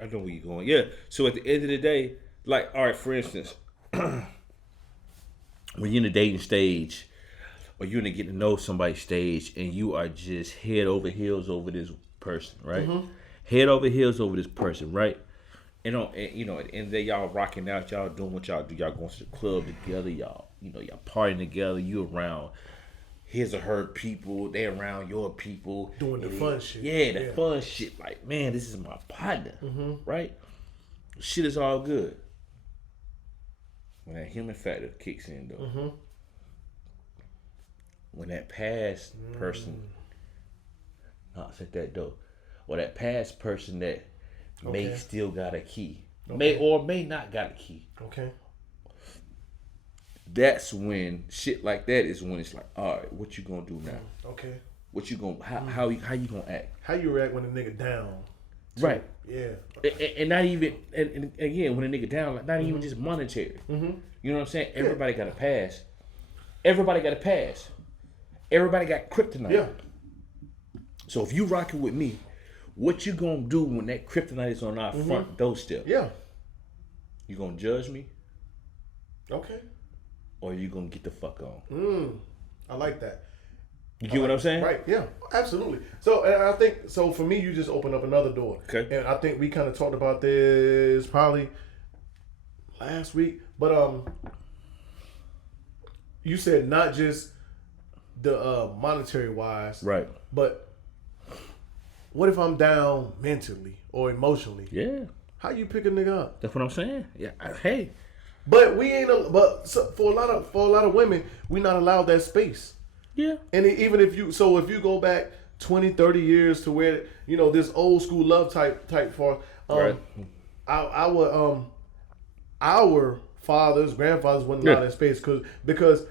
know where you're going. Yeah. So at the end of the day, like, all right, for instance, when you're in the dating stage or you're in the get to know somebody stage and you are just head over heels over this person, right? Head over heels over this person, right? And at the end of the day, y'all rocking out, y'all doing what y'all do. Y'all going to the club together, y'all partying together, you around his or her people, they around your people. Doing the fun shit. Yeah, the fun shit. Like, man, this is my partner, right? Shit is all good. When that human factor kicks in, though. When that past person knocks at that door, or that past person that may still got a key, may or may not got a key. Okay. That's when shit like that is when it's like, all right, what you gonna do now? Okay. What you gonna how you gonna act? How you react when a nigga down? Right. Yeah. And not even and again when a nigga down, like not even just monetary. You know what I'm saying? Everybody got a pass. Everybody got a pass. Everybody got kryptonite. Yeah. So if you rocking with me, what you gonna do when that kryptonite is on our front doorstep? Yeah. You gonna judge me, Okay. or you gonna get the fuck on? I like that. You get what I'm saying? Right, yeah, absolutely. So, and I think, so for me, you just opened up another door. Okay. And I think we kind of talked about this probably last week. But you said not just the monetary wise. Right. But what if I'm down mentally or emotionally? Yeah. How you pick a nigga up? That's what I'm saying. Yeah. Hey. But we ain't, for a lot of women, we not allowed that space. Yeah. And even if you go back 20, 30 years to where, you know, this old school love type for Right. our fathers, grandfathers wasn't allowed that space because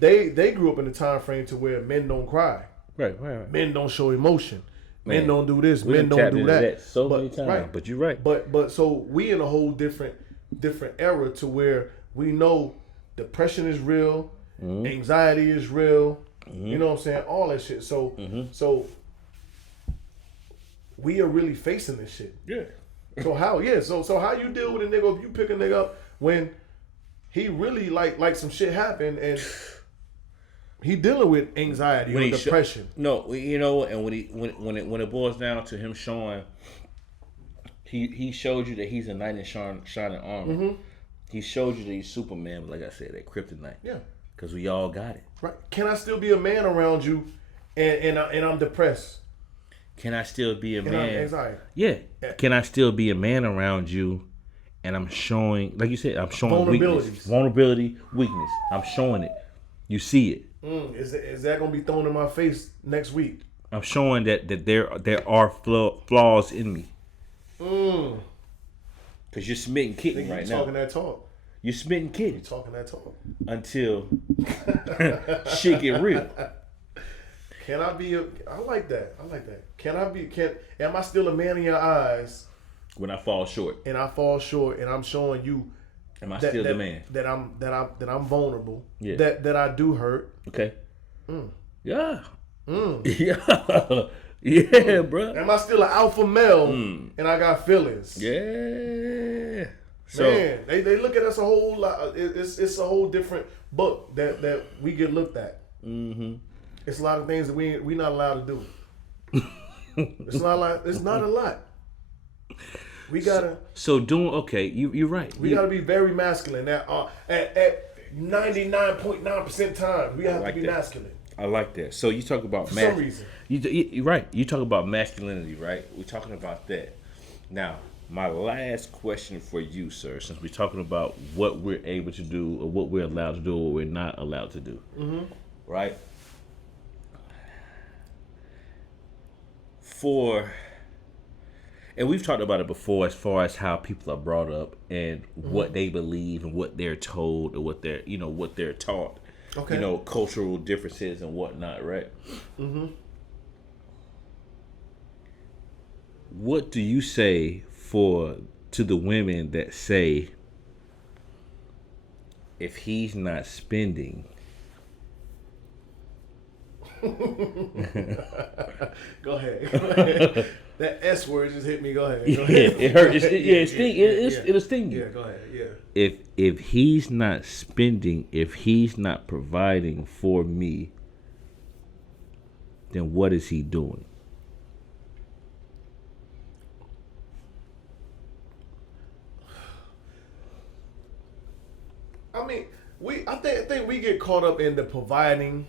they grew up in a time frame to where men don't cry. Right. Men don't show emotion. Man, men don't do this. We Men done don't tapped do into that. so many times. Right. But you're right. But so we in a whole different era to where we know depression is real, anxiety is real. You know what I'm saying? All that shit. So so we are really facing this shit. Yeah. So how? Yeah. So how you deal with a nigga if you pick a nigga up when he really like some shit happened and he dealing with anxiety or depression? No, you know, and when it boils down to him showing, he showed you that he's a knight in shining armor. He showed you that he's Superman, but like I said, that kryptonite. Yeah. Because we all got it. Right. Can I still be a man around you and I'm depressed? Can I still be a man? Anxiety. Yeah. Can I still be a man around you and I'm showing, like you said, I'm showing weakness. Vulnerability, weakness. I'm showing it. You see it. Is that going to be thrown in my face next week? I'm showing that there are flaws in me. Because you're smitten kitten right now. You're talking that talk. You're smitten kitten. You're talking that talk. Until shit get real. Can I be I like that. Am I still a man in your eyes? When I fall short. And I fall short and I'm showing you. Am I still the man? That I'm vulnerable. Yeah. That I do hurt. Okay. Yeah. Yeah. Yeah, bro. Am I still an alpha male and I got feelings? Yeah. So, man, they look at us a whole lot. It's a whole different book that we get looked at. It's a lot of things that we not allowed to do. It's not a lot. We gotta. So doing okay. You're right. We gotta be very masculine. At 99.9% time, we have to be masculine. I like that. So you talk about for some reason. You're right. You talk about masculinity, right? We're talking about that. Now, my last question for you, sir, since we're talking about what we're able to do or what we're allowed to do or what we're not allowed to do, right? And we've talked about it before as far as how people are brought up and what they believe and what they're told or what they're taught. Okay. You know, cultural differences and whatnot, right? What do you say to the women that say, if he's not spending? Go ahead. That S word just hit me. Go ahead. It hurt. It'll sting you. Yeah, go ahead. Yeah. If he's not spending, if he's not providing for me, then what is he doing? I mean, I think we get caught up in the providing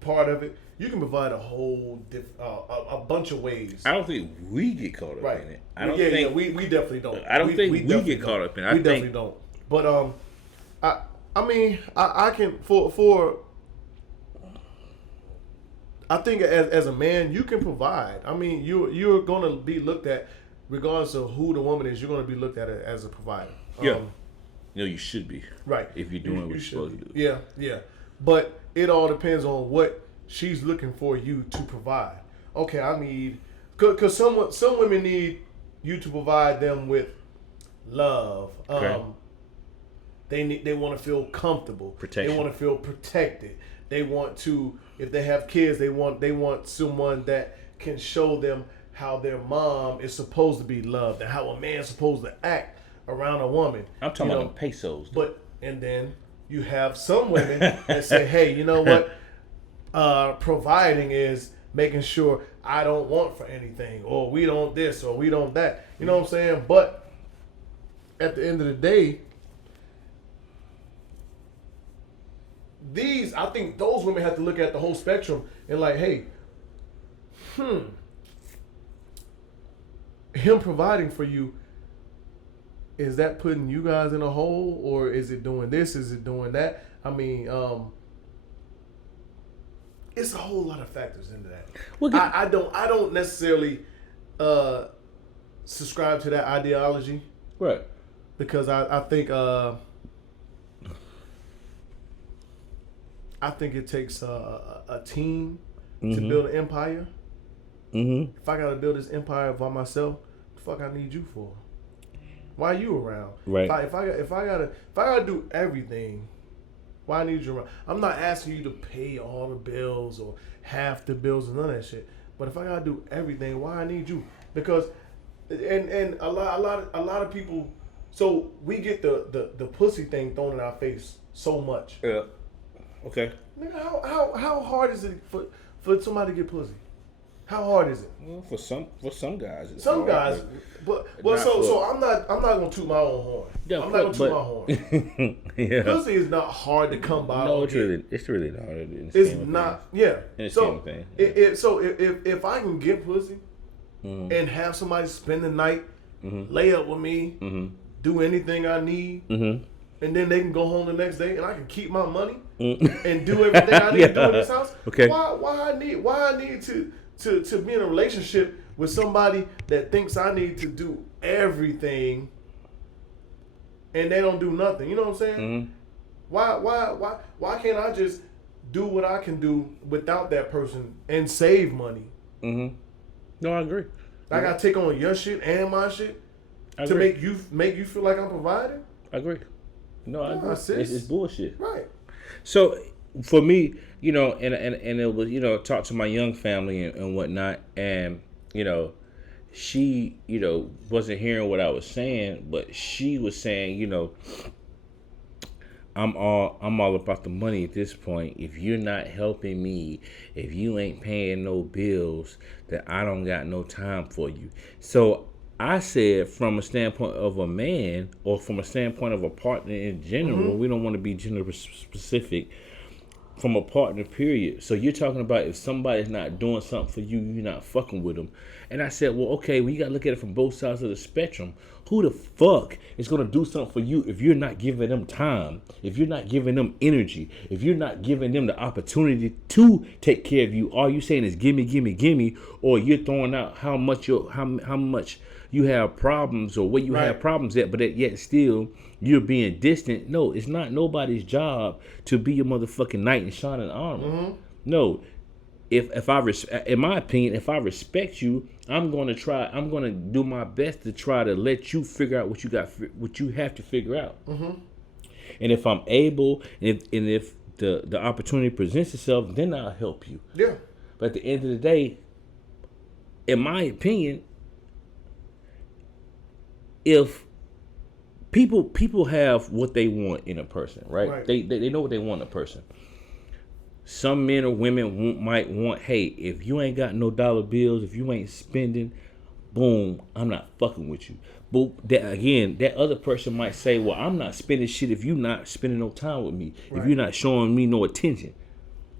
part of it. You can provide a whole a bunch of ways. I don't think we get caught up in it. I don't think we definitely don't. I don't think we get caught up in it. We definitely don't. But I mean I can for I think as a man you can provide. I mean you're gonna be looked at regardless of who the woman is. You're gonna be looked at as a provider. Yeah. You should be. Right. If you're doing what you're supposed to do. Yeah. But it all depends on what she's looking for you to provide. Okay, I need, because some women need you to provide them with love. Okay. They want to feel comfortable. Protection. They want to feel protected. They want to, if they have kids, they want someone that can show them how their mom is supposed to be loved and how a man's supposed to act around a woman. I'm talking about them pesos. But and then you have some women that say, hey, you know what? Providing is making sure I don't want for anything, or we don't this, or we don't that. You know what I'm saying? But at the end of the day, I think those women have to look at the whole spectrum and like, hey, him providing for you, is that putting you guys in a hole, or is it doing this? Is it doing that? I mean, it's a whole lot of factors into that. Well, I don't necessarily subscribe to that ideology, right? Because I think it takes a team to build an empire. Mm-hmm. If I gotta build this empire by myself, the fuck I need you for? Why are you around? Right. If I gotta do everything, why I need you around? I'm not asking you to pay all the bills or half the bills and none of that shit. But if I gotta do everything, why I need you? Because and a lot of people. So we get the pussy thing thrown in our face so much. Yeah. Okay. Nigga, how hard is it for somebody to get pussy? How hard is it? Well, for some guys, it's some hard, guys, but I'm not gonna toot my own horn. Yeah, I'm not gonna toot my horn. Yeah. Pussy is not hard to come by. No, it's really not. It's not. Yeah. So if I can get pussy and have somebody spend the night, lay up with me, do anything I need, and then they can go home the next day, and I can keep my money and do everything I need to do in this house. Okay. Why I need to be in a relationship with somebody that thinks I need to do everything and they don't do nothing? You know what I'm saying? Why can't I just do what I can do without that person and save money? No, I agree. I gotta take on your shit and my shit to make you feel like I'm providing? I agree. No, I agree. It's bullshit. Right. So for me, you know, and it was, you know, talk to my young family and whatnot, and you know, she, you know, wasn't hearing what I was saying, but she was saying, you know, I'm all about the money at this point. If you're not helping me, if you ain't paying no bills, then I don't got no time for you. So I said, from a standpoint of a man, or from a standpoint of a partner in general, we don't want to be gender specific, from a partner, period. So you're talking about if somebody's not doing something for you, you're not fucking with them. And I said, well, okay, you got to look at it from both sides of the spectrum. Who the fuck is going to do something for you if you're not giving them time, if you're not giving them energy, if you're not giving them the opportunity to take care of you? All you saying is gimme, gimme, gimme, or you're throwing out how much you have problems, or where you have problems at, but yet still you're being distant. No, it's not nobody's job to be your motherfucking knight in shining armor. No, in my opinion, if I respect you, I'm going to do my best to try to let you figure out what you have to figure out. And if I'm able, and if the opportunity presents itself, then I'll help you. Yeah. But at the end of the day, in my opinion, if people have what they want in a person, right? They know what they want in a person. Some men or women might want, hey, if you ain't got no dollar bills, if you ain't spending, boom, I'm not fucking with you. But that other person might say, well, I'm not spending shit if you not spending no time with me. If you're not showing me no attention.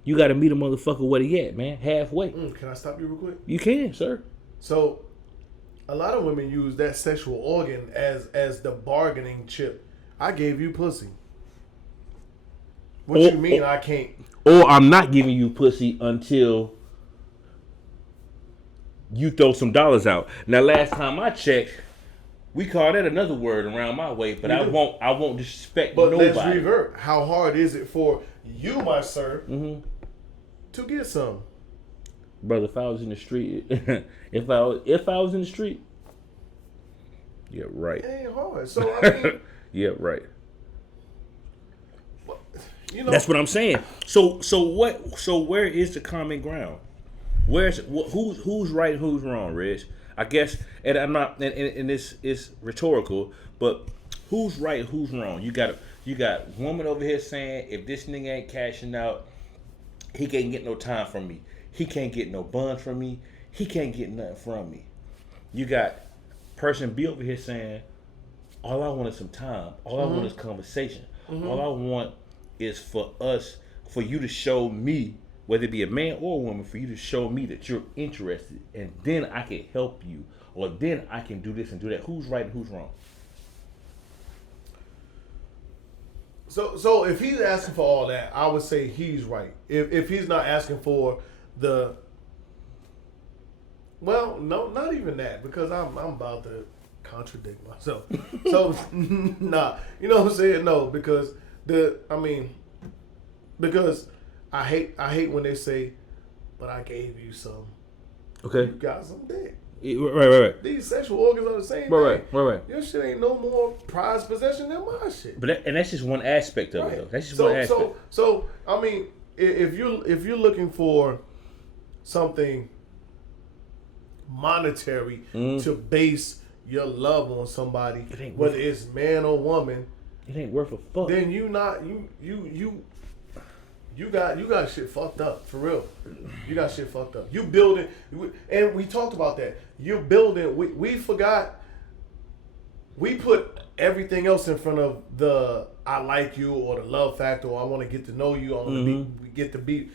You got to meet a motherfucker where he at, man, halfway. Can I stop you real quick? You can, sir. So a lot of women use that sexual organ as the bargaining chip. I gave you pussy. What you mean I can't? Or I'm not giving you pussy until you throw some dollars out. Now, last time I checked, we call that another word around my way, but I won't disrespect nobody. But let's revert. How hard is it for you, my sir, to get some? Brother, if I was in the street, if I was in the street, yeah, right. It ain't hard. So I mean, yeah, right. You know, that's what I'm saying. So where is the common ground? Who's right and who's wrong, Reg? I guess, and I'm not, and this is rhetorical, But who's right? Who's wrong? You got woman over here saying if this nigga ain't cashing out, he can't get no time from me. He can't get no buns from me. He can't get nothing from me. You got person B over here saying, all I want is some time. All I want is conversation. All I want is for you to show me, whether it be a man or a woman, for you to show me that you're interested, and then I can help you, or then I can do this and do that. Who's right and who's wrong? So if he's asking for all that, I would say he's right. If he's not asking for the, well, no, not even that, because I'm about to contradict myself. So nah, you know what I'm saying? No, because because I hate when they say, but I gave you some. Okay. You got some dick. Right. These sexual organs are the same thing. Right. Your shit ain't no more prized possession than my shit. But that's just one aspect of it, though. That's just one aspect. So I mean, if you're looking for something monetary to base your love on somebody, whether it's man or woman, it ain't worth a fuck. Then you got shit fucked up, for real. You got shit fucked up. You building, and we talked about that. You're building. We forgot. We put everything else in front of the I like you or the love factor, or I want to get to know you. I want to get to be,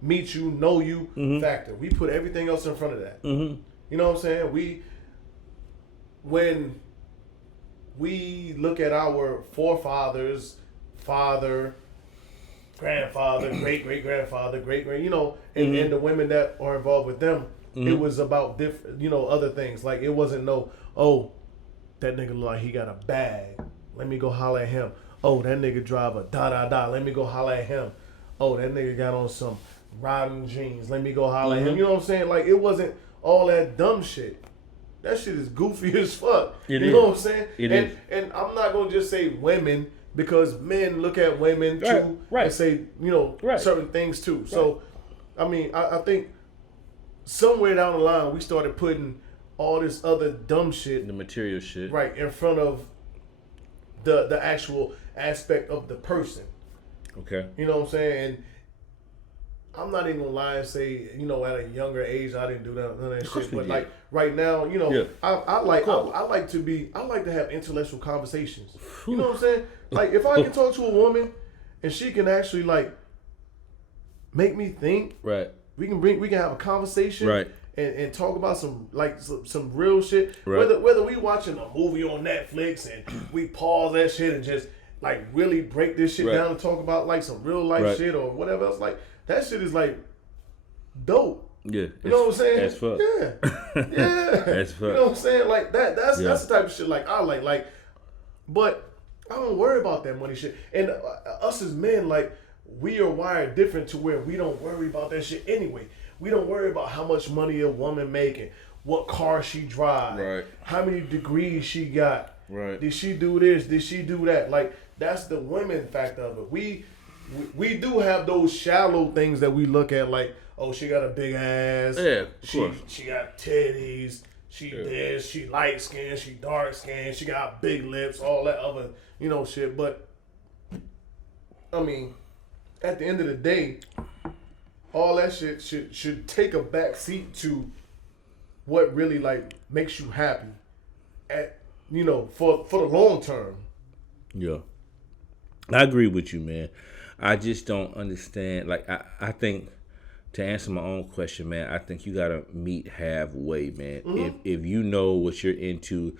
meet you, know you factor. We put everything else in front of that. You know what I'm saying? When we look at our forefathers, father, grandfather, great-great-grandfather, and the women that are involved with them, it was about different, other things. Like, it wasn't that nigga look like he got a bag. Let me go holler at him. Oh, that nigga drive a da-da-da. Let me go holler at him. Oh, that nigga got on some riding jeans. Let me go holler at him. You know what I'm saying? Like, it wasn't all that dumb shit. That shit is goofy as fuck. You know what I'm saying? And I'm not going to just say women, because men look at women too and say, certain things too. So, I mean, I think somewhere down the line, we started putting all this other dumb shit, the material shit, right in front of the actual aspect of the person. Okay. You know what I'm saying? And I'm not even gonna lie and say, at a younger age I didn't do none of that shit. But like right now, I like to have intellectual conversations. You know what I'm saying? Like, if I can talk to a woman and she can actually like make me think, right? We can have a conversation, right? And talk about some real shit. Right. Whether we watching a movie on Netflix and we pause that shit and just like really break this shit down and talk about like some real life shit or whatever else, like that shit is like dope. Yeah. You know what I'm saying? That's fuck. Yeah. That's fuck. You know what I'm saying? Like that's the type of shit like I like, but I don't worry about that money shit. And us as men, like, we are wired different to where we don't worry about that shit anyway. We don't worry about how much money a woman making, what car she drive, how many degrees she got. Right. Did she do this? Did she do that? Like, that's the women factor of it. We do have those shallow things that we look at, like, oh, she got a big ass. Yeah, of course. She got titties. She this. She light skinned. She dark skinned. She got big lips. All that other, shit. But I mean, at the end of the day, all that shit should take a back seat to what really like makes you happy for the long term. Yeah. I agree with you, man. I just don't understand. Like, I think, to answer my own question, man, I think you gotta meet halfway, man. Mm-hmm. If you know what you're into,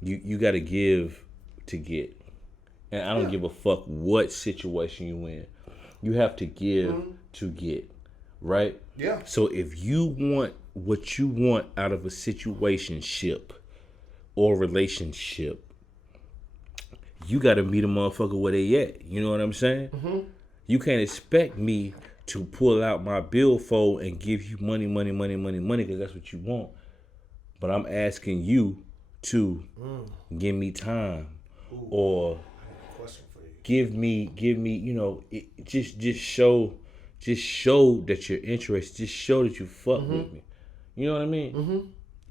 you gotta give to get. And I don't give a fuck what situation you in. You have to give to get, right? Yeah. So if you want what you want out of a situationship or relationship, you got to meet a motherfucker where they at. You know what I'm saying? Mm-hmm. You can't expect me to pull out my billfold and give you money, because that's what you want. But I'm asking you to give me time. Ooh. Or give me, just show that you're interested. Just show that you fuck with me. You know what I mean? Mm-hmm.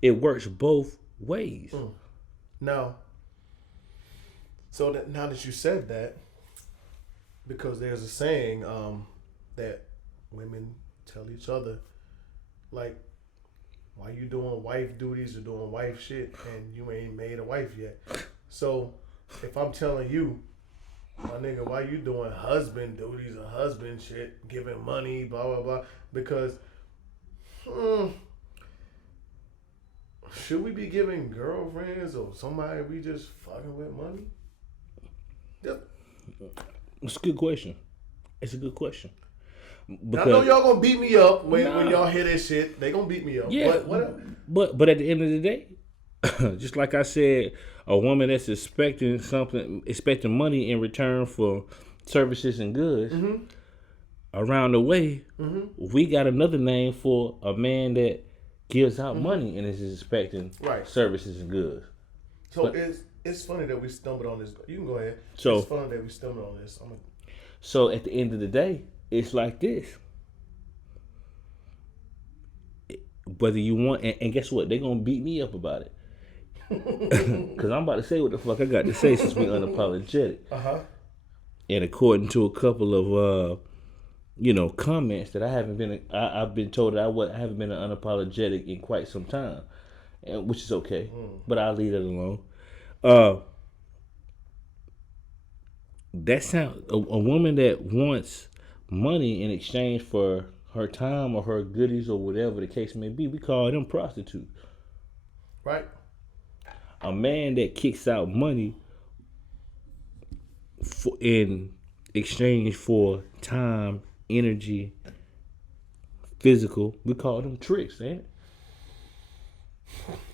It works both ways. Now, So that now that you said that, because there's a saying that women tell each other, like, why you doing wife duties or doing wife shit and you ain't made a wife yet? So if I'm telling you, my nigga, why you doing husband duties or husband shit, giving money, blah, blah, blah, because should we be giving girlfriends or somebody we just fucking with money? It's a good question. It's a good question. Because, I know y'all gonna beat me up when y'all hear this shit. They gonna beat me up. Yeah, but whatever. But at the end of the day, just like I said, a woman that's expecting money in return for services and goods, around the way, we got another name for a man that gives out money and is expecting services and goods. So it's funny that we stumbled on this. You can go ahead. So it's funny that we stumbled on this. So at the end of the day, it's like this. Whether you want, and guess what? They're going to beat me up about it. Because I'm about to say what the fuck I got to say since we unapologetic. And according to a couple of, comments that I've been told that I haven't been unapologetic in quite some time, which is okay. But I'll leave it alone. That sounds a woman that wants money in exchange for her time or her goodies or whatever the case may be, we call them prostitutes. Right. A man that kicks out money in exchange for time, energy, physical, we call them tricks, ain't it?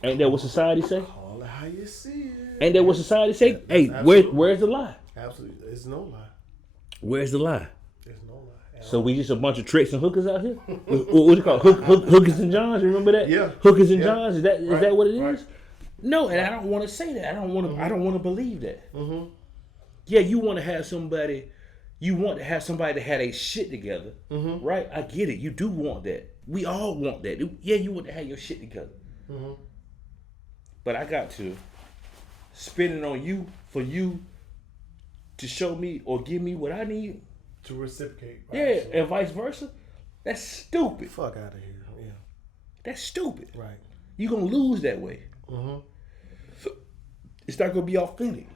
Ain't that what society say? Call it how you see it. Ain't that what society say? Hey, where's the lie? Absolutely. There's no lie. Where's the lie? There's no lie. So we just a bunch of tricks and hookers out here? What do you call it? Hookers and Johns? You remember that? Yeah. Hookers and Johns? Is that what it is? Right. No, and I don't want to say that. I don't want to believe that. Yeah, you want to have somebody. You want to have somebody that had a shit together, right? I get it. You do want that. We all want that. Yeah, you want to have your shit together. But I got to spend it on you for you to show me or give me what I need. To reciprocate. Right? Yeah, and vice versa. That's stupid. Fuck out of here. Yeah. That's stupid. Right. You're going to lose that way. It's not going to be authentic.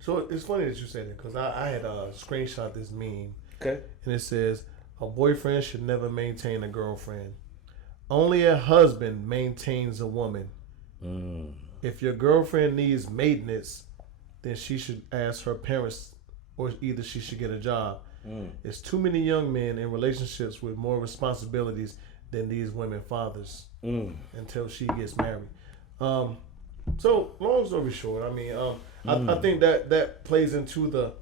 So it's funny that you said that because I had screenshot this meme. Okay. And it says, a boyfriend should never maintain a girlfriend. Only a husband maintains a woman. If your girlfriend needs maintenance, then she should ask her parents, or either she should get a job. There's too many young men in relationships with more responsibilities than these women fathers until she gets married. So long story short, I mean, I think that plays into the,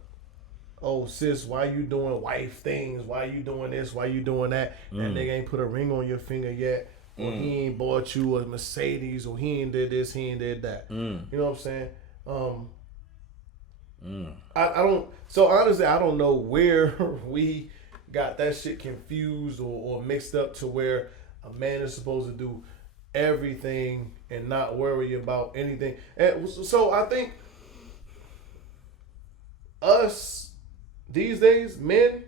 oh sis, why you doing wife things? Why you doing this? Why you doing that? That nigga ain't put a ring on your finger yet. Or he ain't bought you a Mercedes, or he ain't did this, he ain't did that. You know what I'm saying? I don't. So honestly, I don't know where we got that shit confused or mixed up to where a man is supposed to do everything and not worry about anything. And so I think us these days, men,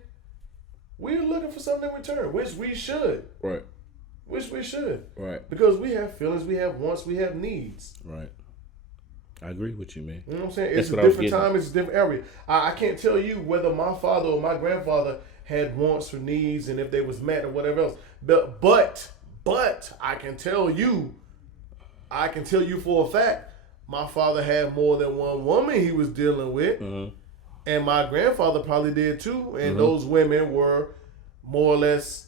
we're looking for something in return, which we should. Right. Which we should. Right. Because we have feelings, we have wants, we have needs. Right. I agree with you, man. You know what I'm saying? It's a different time, it's a different area. I can't tell you whether my father or my grandfather had wants or needs and if they was met or whatever else. But I can tell you for a fact, my father had more than one woman he was dealing with. And my grandfather probably did too. And those women were more or less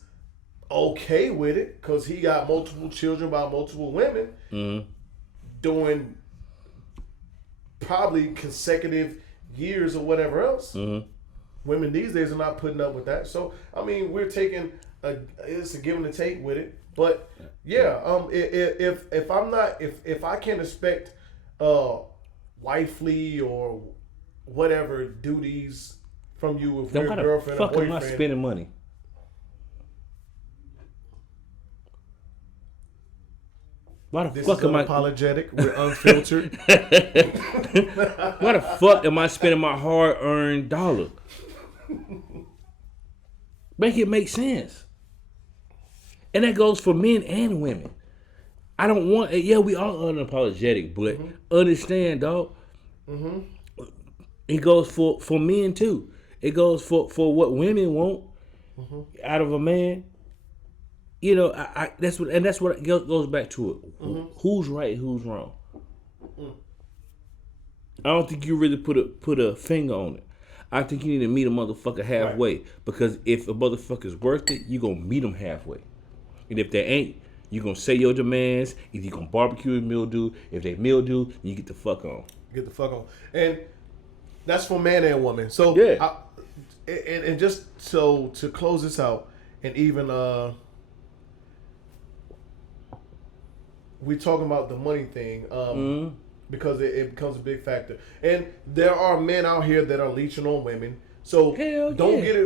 okay with it because he got multiple children by multiple women doing probably consecutive years or whatever else. Women these days are not putting up with that. So I mean, we're taking it's a give and a take with it. But yeah, if I can't expect wifely or whatever duties from you if we're a girlfriend or boyfriend, am I spending money? Why the This fuck is am I? Unapologetic. We're unfiltered. Why the fuck am I spending my hard-earned dollar? Make it make sense. And that goes for men and women. I don't want. Yeah, we are unapologetic, but understand, dog. It goes for men too. It goes for what women want out of a man. You know, that's what it goes back to it. Who's right, who's wrong? I don't think you really put a finger on it. I think you need to meet a motherfucker halfway. Right. Because if a motherfucker's worth it, you gonna meet them halfway. And if they ain't, you gonna say your demands. If you gonna barbecue and mildew. If they mildew, you get the fuck on. Get the fuck on. And that's for man and woman. So yeah. And just so to close this out, and even we talking about the money thing. Because it becomes a big factor, and there are men out here that are leeching on women. So don't get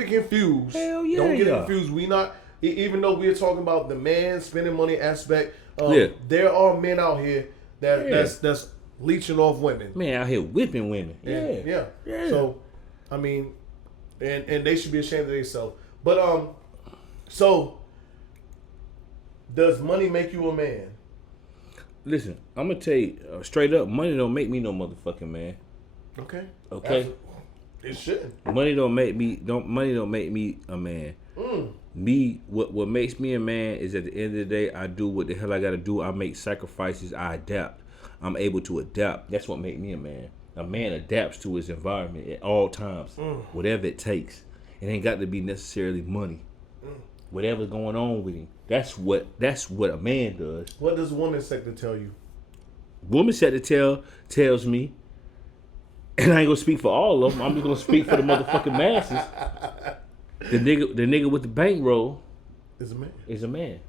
it confused. Hell yeah, don't get it confused. We not, even though we're talking about the man spending money aspect. There are men out here that's leeching off women. Man out here whipping women. Yeah. So, I mean, and they should be ashamed of themselves. But so does money make you a man? Listen, I'm gonna tell you straight up. Money don't make me no motherfucking man. Okay. Okay. It shouldn't. Money don't make me a man. Me, what makes me a man is at the end of the day, I do what the hell I gotta do. I make sacrifices. I adapt. I'm able to adapt. That's what makes me a man. A man adapts to his environment at all times, whatever it takes. It ain't got to be necessarily money. Whatever's going on with him. That's what a man does. What does woman sector tell you? Woman sector tells me, and I ain't gonna speak for all of them. I'm just gonna speak for the motherfucking masses. The nigga with the bankroll is a man.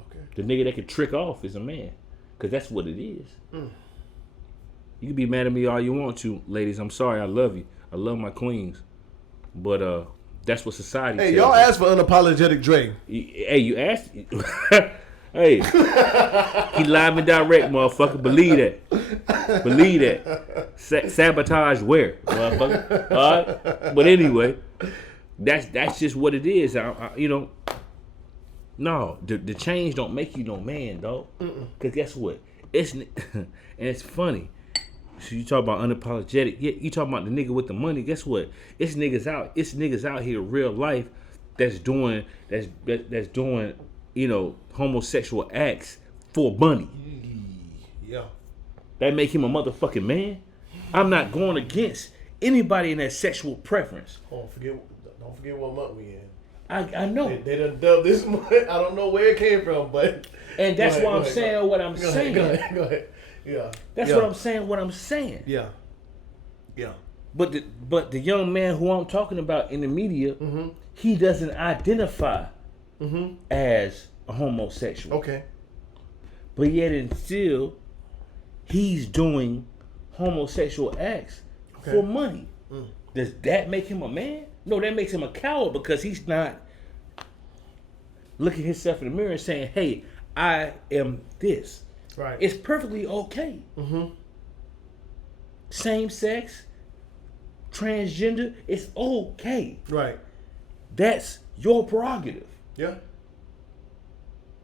Okay. The nigga that can trick off is a man, cause that's what it is. You can be mad at me all you want to, ladies. I'm sorry. I love you. I love my queens, but that's what society. Hey, y'all asked for Unapologetic Dre. Hey, you asked. Hey, he live and direct, motherfucker. Believe that. Sabotage where, motherfucker. All right. But anyway, that's just what it is. No, the change don't make you no man, dog. Cause guess what? And it's funny. So you talk about unapologetic. Yeah, you talking about the nigga with the money. Guess what? It's niggas out here in real life that's doing homosexual acts for money. Yeah. That make him a motherfucking man. I'm not going against anybody in that sexual preference. Don't forget what month we in. I know. They done dubbed this month. I don't know where it came from, but and that's why I'm saying what I'm saying. Go ahead. Yeah. That's what I'm saying. What I'm saying. Yeah. But the young man who I'm talking about in the media, he doesn't identify as a homosexual. Okay. But yet and still, he's doing homosexual acts for money. Does that make him a man? No, that makes him a coward because he's not looking himself in the mirror and saying, "Hey, I am this." Right. It's perfectly okay. Same sex, transgender, it's okay. Right. That's your prerogative. Yeah.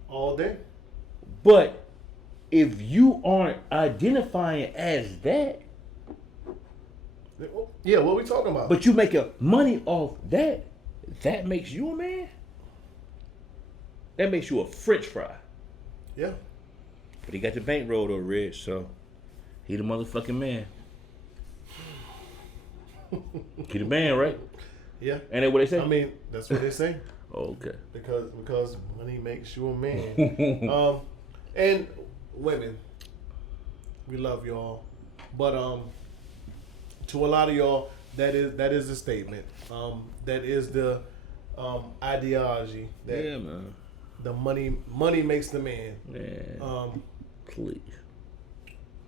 All day. But if you aren't identifying as that, yeah, what we talking about? but you making money off that makes you a man? That makes you a French fry. Yeah. But he got the bankroll though, Rich, so he the motherfucking man. He the man, right? Yeah. Ain't that what they say? I mean, that's what they say. Oh, okay. Because money makes you a man. And women, we love y'all. But to a lot of y'all, that is a statement. That is the ideology that man. The money makes the man. Man. Please.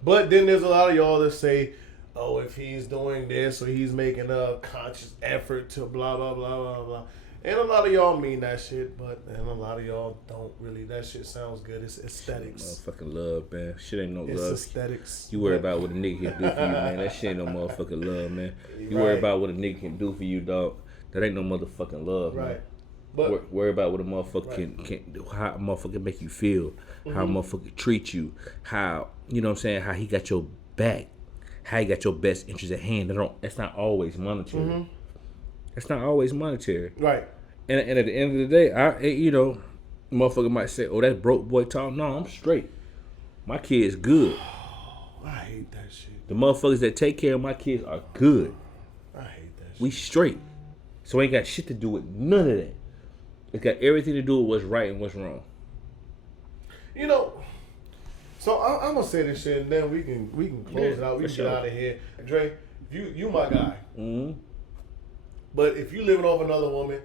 But then there's a lot of y'all that say, oh, if he's doing this or he's making a conscious effort to blah blah blah blah blah. And a lot of y'all mean that shit, and a lot of y'all don't really. That shit sounds good. It's aesthetics. Motherfucking love, man. Shit ain't no It's love. aesthetics. You worry about what a nigga can do for you, man. That shit ain't no motherfucking love, man. You worry about what a nigga can do for you, dog. That ain't no motherfucking love, man. Right. But worry about what a motherfucker can do, how a motherfucker make you feel, how a motherfucker treat you, how, you know what I'm saying, how he got your back, how he got your best interest at hand. That's not always monetary. That's not always monetary. Right. And at the end of the day, motherfucker might say, "Oh, that broke boy talk." No, I'm straight. My kid's good. I hate that shit. The motherfuckers that take care of my kids are good. I hate that shit. We straight. So ain't got shit to do with none of that. It's got everything to do with what's right and what's wrong. You know, so I'm gonna say this shit, and then we can close it out. We can get out of here. Dre, you my guy. Mm-hmm. But if you living off another woman,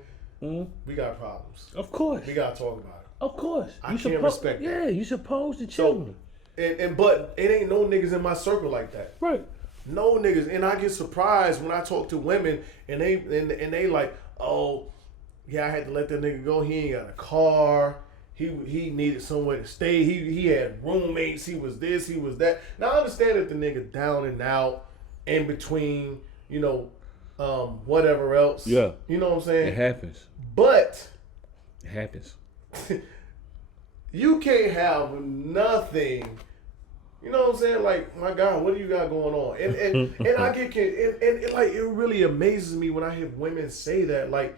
we got problems. Of course. We gotta talk about it. Of course. I can't respect that. Yeah, you supposed to chill. But it ain't no niggas in my circle like that. Right. No niggas, and I get surprised when I talk to women and they like, oh, yeah, I had to let that nigga go. He ain't got a car. He needed somewhere to stay. He had roommates. He was this. He was that. Now I understand that the nigga down and out, in between, you know, whatever else. Yeah. You know what I'm saying? It happens. But it happens. You can't have nothing. You know what I'm saying? Like, my God, what do you got going on? And I get and like it really amazes me when I hear women say that. Like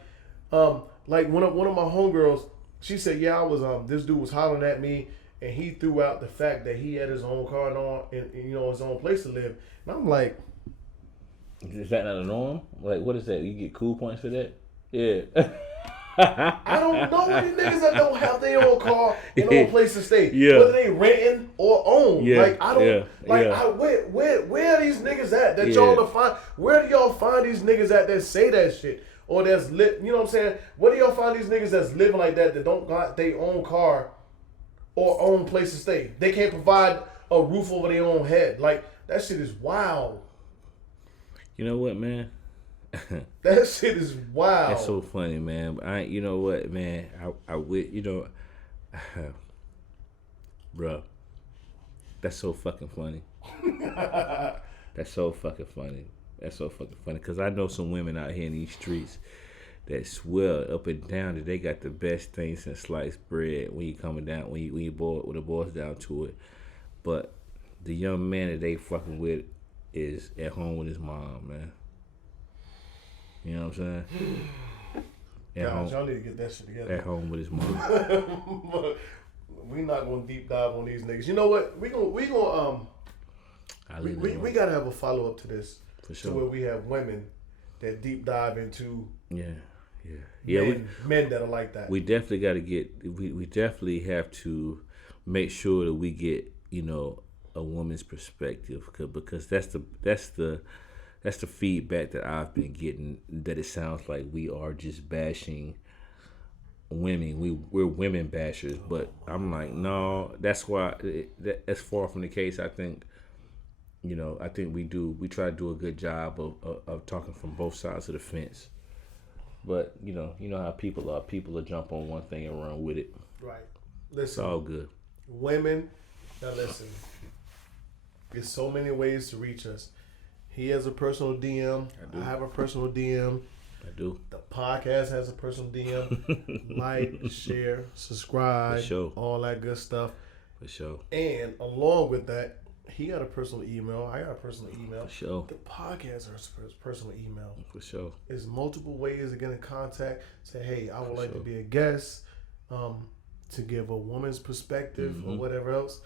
one of my homegirls, she said, yeah, I was this dude was hollering at me and he threw out the fact that he had his own car and you know, his own place to live. And I'm like, is that not a norm? Like, what is that? You get cool points for that? Yeah. I don't know these niggas that don't have their own car and own place to stay. Yeah. Whether they renting or own. Yeah. Like I don't where are these niggas at that y'all to find? Where do y'all find these niggas at that say that shit? Or that's lit, you know what I'm saying? Where do y'all find these niggas that's living like that don't got their own car or own place to stay? They can't provide a roof over their own head. Like, that shit is wild. You know what, man? That shit is wild. That's so funny, man. You know what, man? I would, you know, bro. That's so fucking funny. That's so fucking funny. That's so fucking funny. Cause I know some women out here in these streets that swear up and down that they got the best thing since sliced bread. When you coming down, when you boils down to it, but the young man that they fucking with is at home with his mom, man. You know what I'm saying? God, y'all need to get that shit together. At home with his mom. We not gonna deep dive on these niggas. You know what? We gotta have a follow up to this. For sure. To where we have women that deep dive into men that are like that. We definitely got to get. We definitely have to make sure that we get, you know, a woman's perspective, because that's the feedback that I've been getting, that it sounds like we are just bashing women. We're women bashers, but I'm like, no, that's why that's far from the case. I think, you know, we try to do a good job of talking from both sides of the fence. But you know how people are. People will jump on one thing and run with it. Right. Listen, it's all good. Women, now listen. There's so many ways to reach us. He has a personal DM. I have a personal DM. I do. The podcast has a personal DM. Like, share, subscribe, for sure. All that good stuff. For sure. And along with that, he got a personal email. I got a personal email. For sure. The podcast has a personal email. For sure. There's multiple ways to get in contact. Say, hey, I would like to be a guest, to give a woman's perspective or whatever else.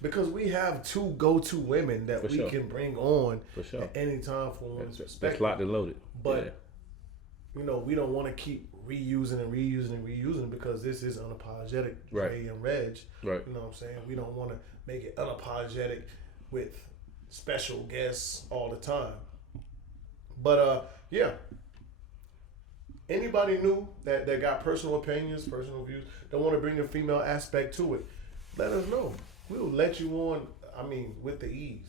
Because we have two go-to women that we can bring on at any time for a woman's perspective. That's locked and loaded. But, you know, we don't want to keep reusing because this is unapologetic, Ray and Reg. Right. You know what I'm saying? We don't want to make it unapologetic with special guests all the time. But, anybody new that got personal opinions, personal views, that want to bring a female aspect to it, let us know. We'll let you on, with the ease.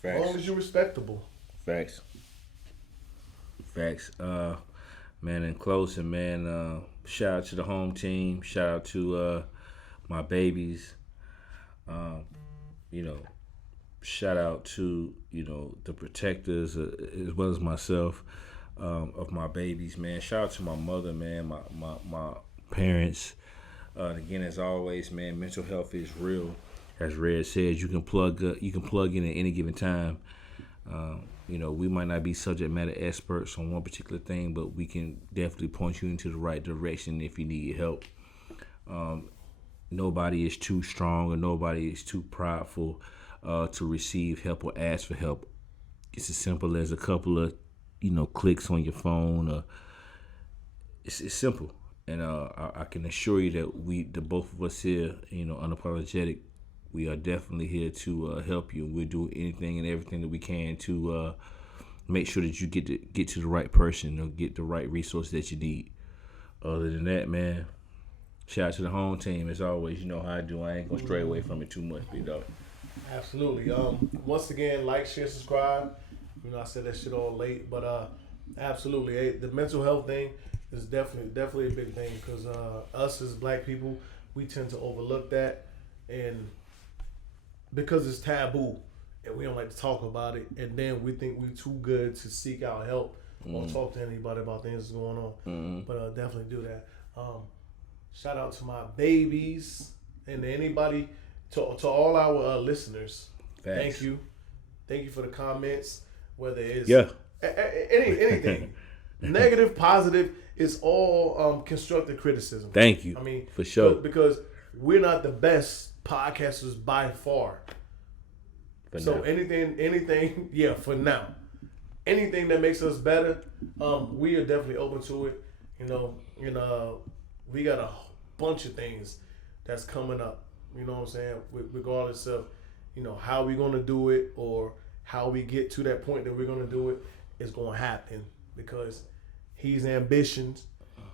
Facts. As long as you're respectable. Facts. Man, in closing, man, shout out to the home team. Shout out to my babies. You know, shout out to, the protectors as well as myself of my babies, man. Shout out to my mother, man, my parents. Again, as always, man, mental health is real. As Red says, you can plug in at any given time. We might not be subject matter experts on one particular thing, but we can definitely point you into the right direction if you need help. Nobody is too strong or nobody is too prideful to receive help or ask for help. It's as simple as a couple of, clicks on your phone. It's simple. And I can assure you that the both of us here, Unapologetic, we are definitely here to help you. We'll do anything and everything that we can to make sure that you get to the right person or get the right resource that you need. Other than that, man, shout out to the home team. As always, you know how I do. I ain't gonna stray away from it too much, big dog. Absolutely. Once again, like, share, subscribe. I said that shit all late, but absolutely, the mental health thing is definitely a big thing because us as black people, we tend to overlook that, and because it's taboo and we don't like to talk about it, and then we think we're too good to seek out help or talk to anybody about things that's going on. But definitely do that. Shout out to my babies and anybody, to all our listeners. Thanks. Thank you for the comments, whether it's anything negative, positive. It's all constructive criticism. Thank you. I mean, for sure, because we're not the best podcasters by far. So anything, yeah, for now, anything that makes us better, we are definitely open to it. We got a bunch of things that's coming up. You know what I'm saying? Regardless of, how we're gonna do it or how we get to that point that we're gonna do it, it's gonna happen because he's ambitions,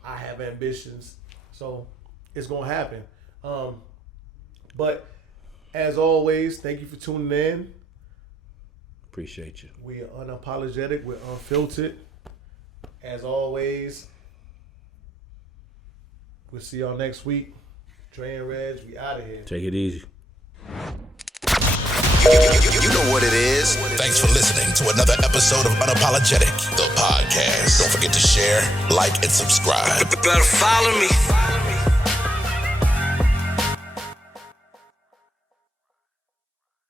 I have ambitions, so it's gonna happen. But as always, thank you for tuning in. Appreciate you. We are unapologetic. We're unfiltered. As always, we'll see y'all next week. Dre and Reg, we out of here. Take it easy. You know what it is. Thanks for listening to another episode of Unapologetic, the podcast. Don't forget to share, like, and subscribe. Better follow me.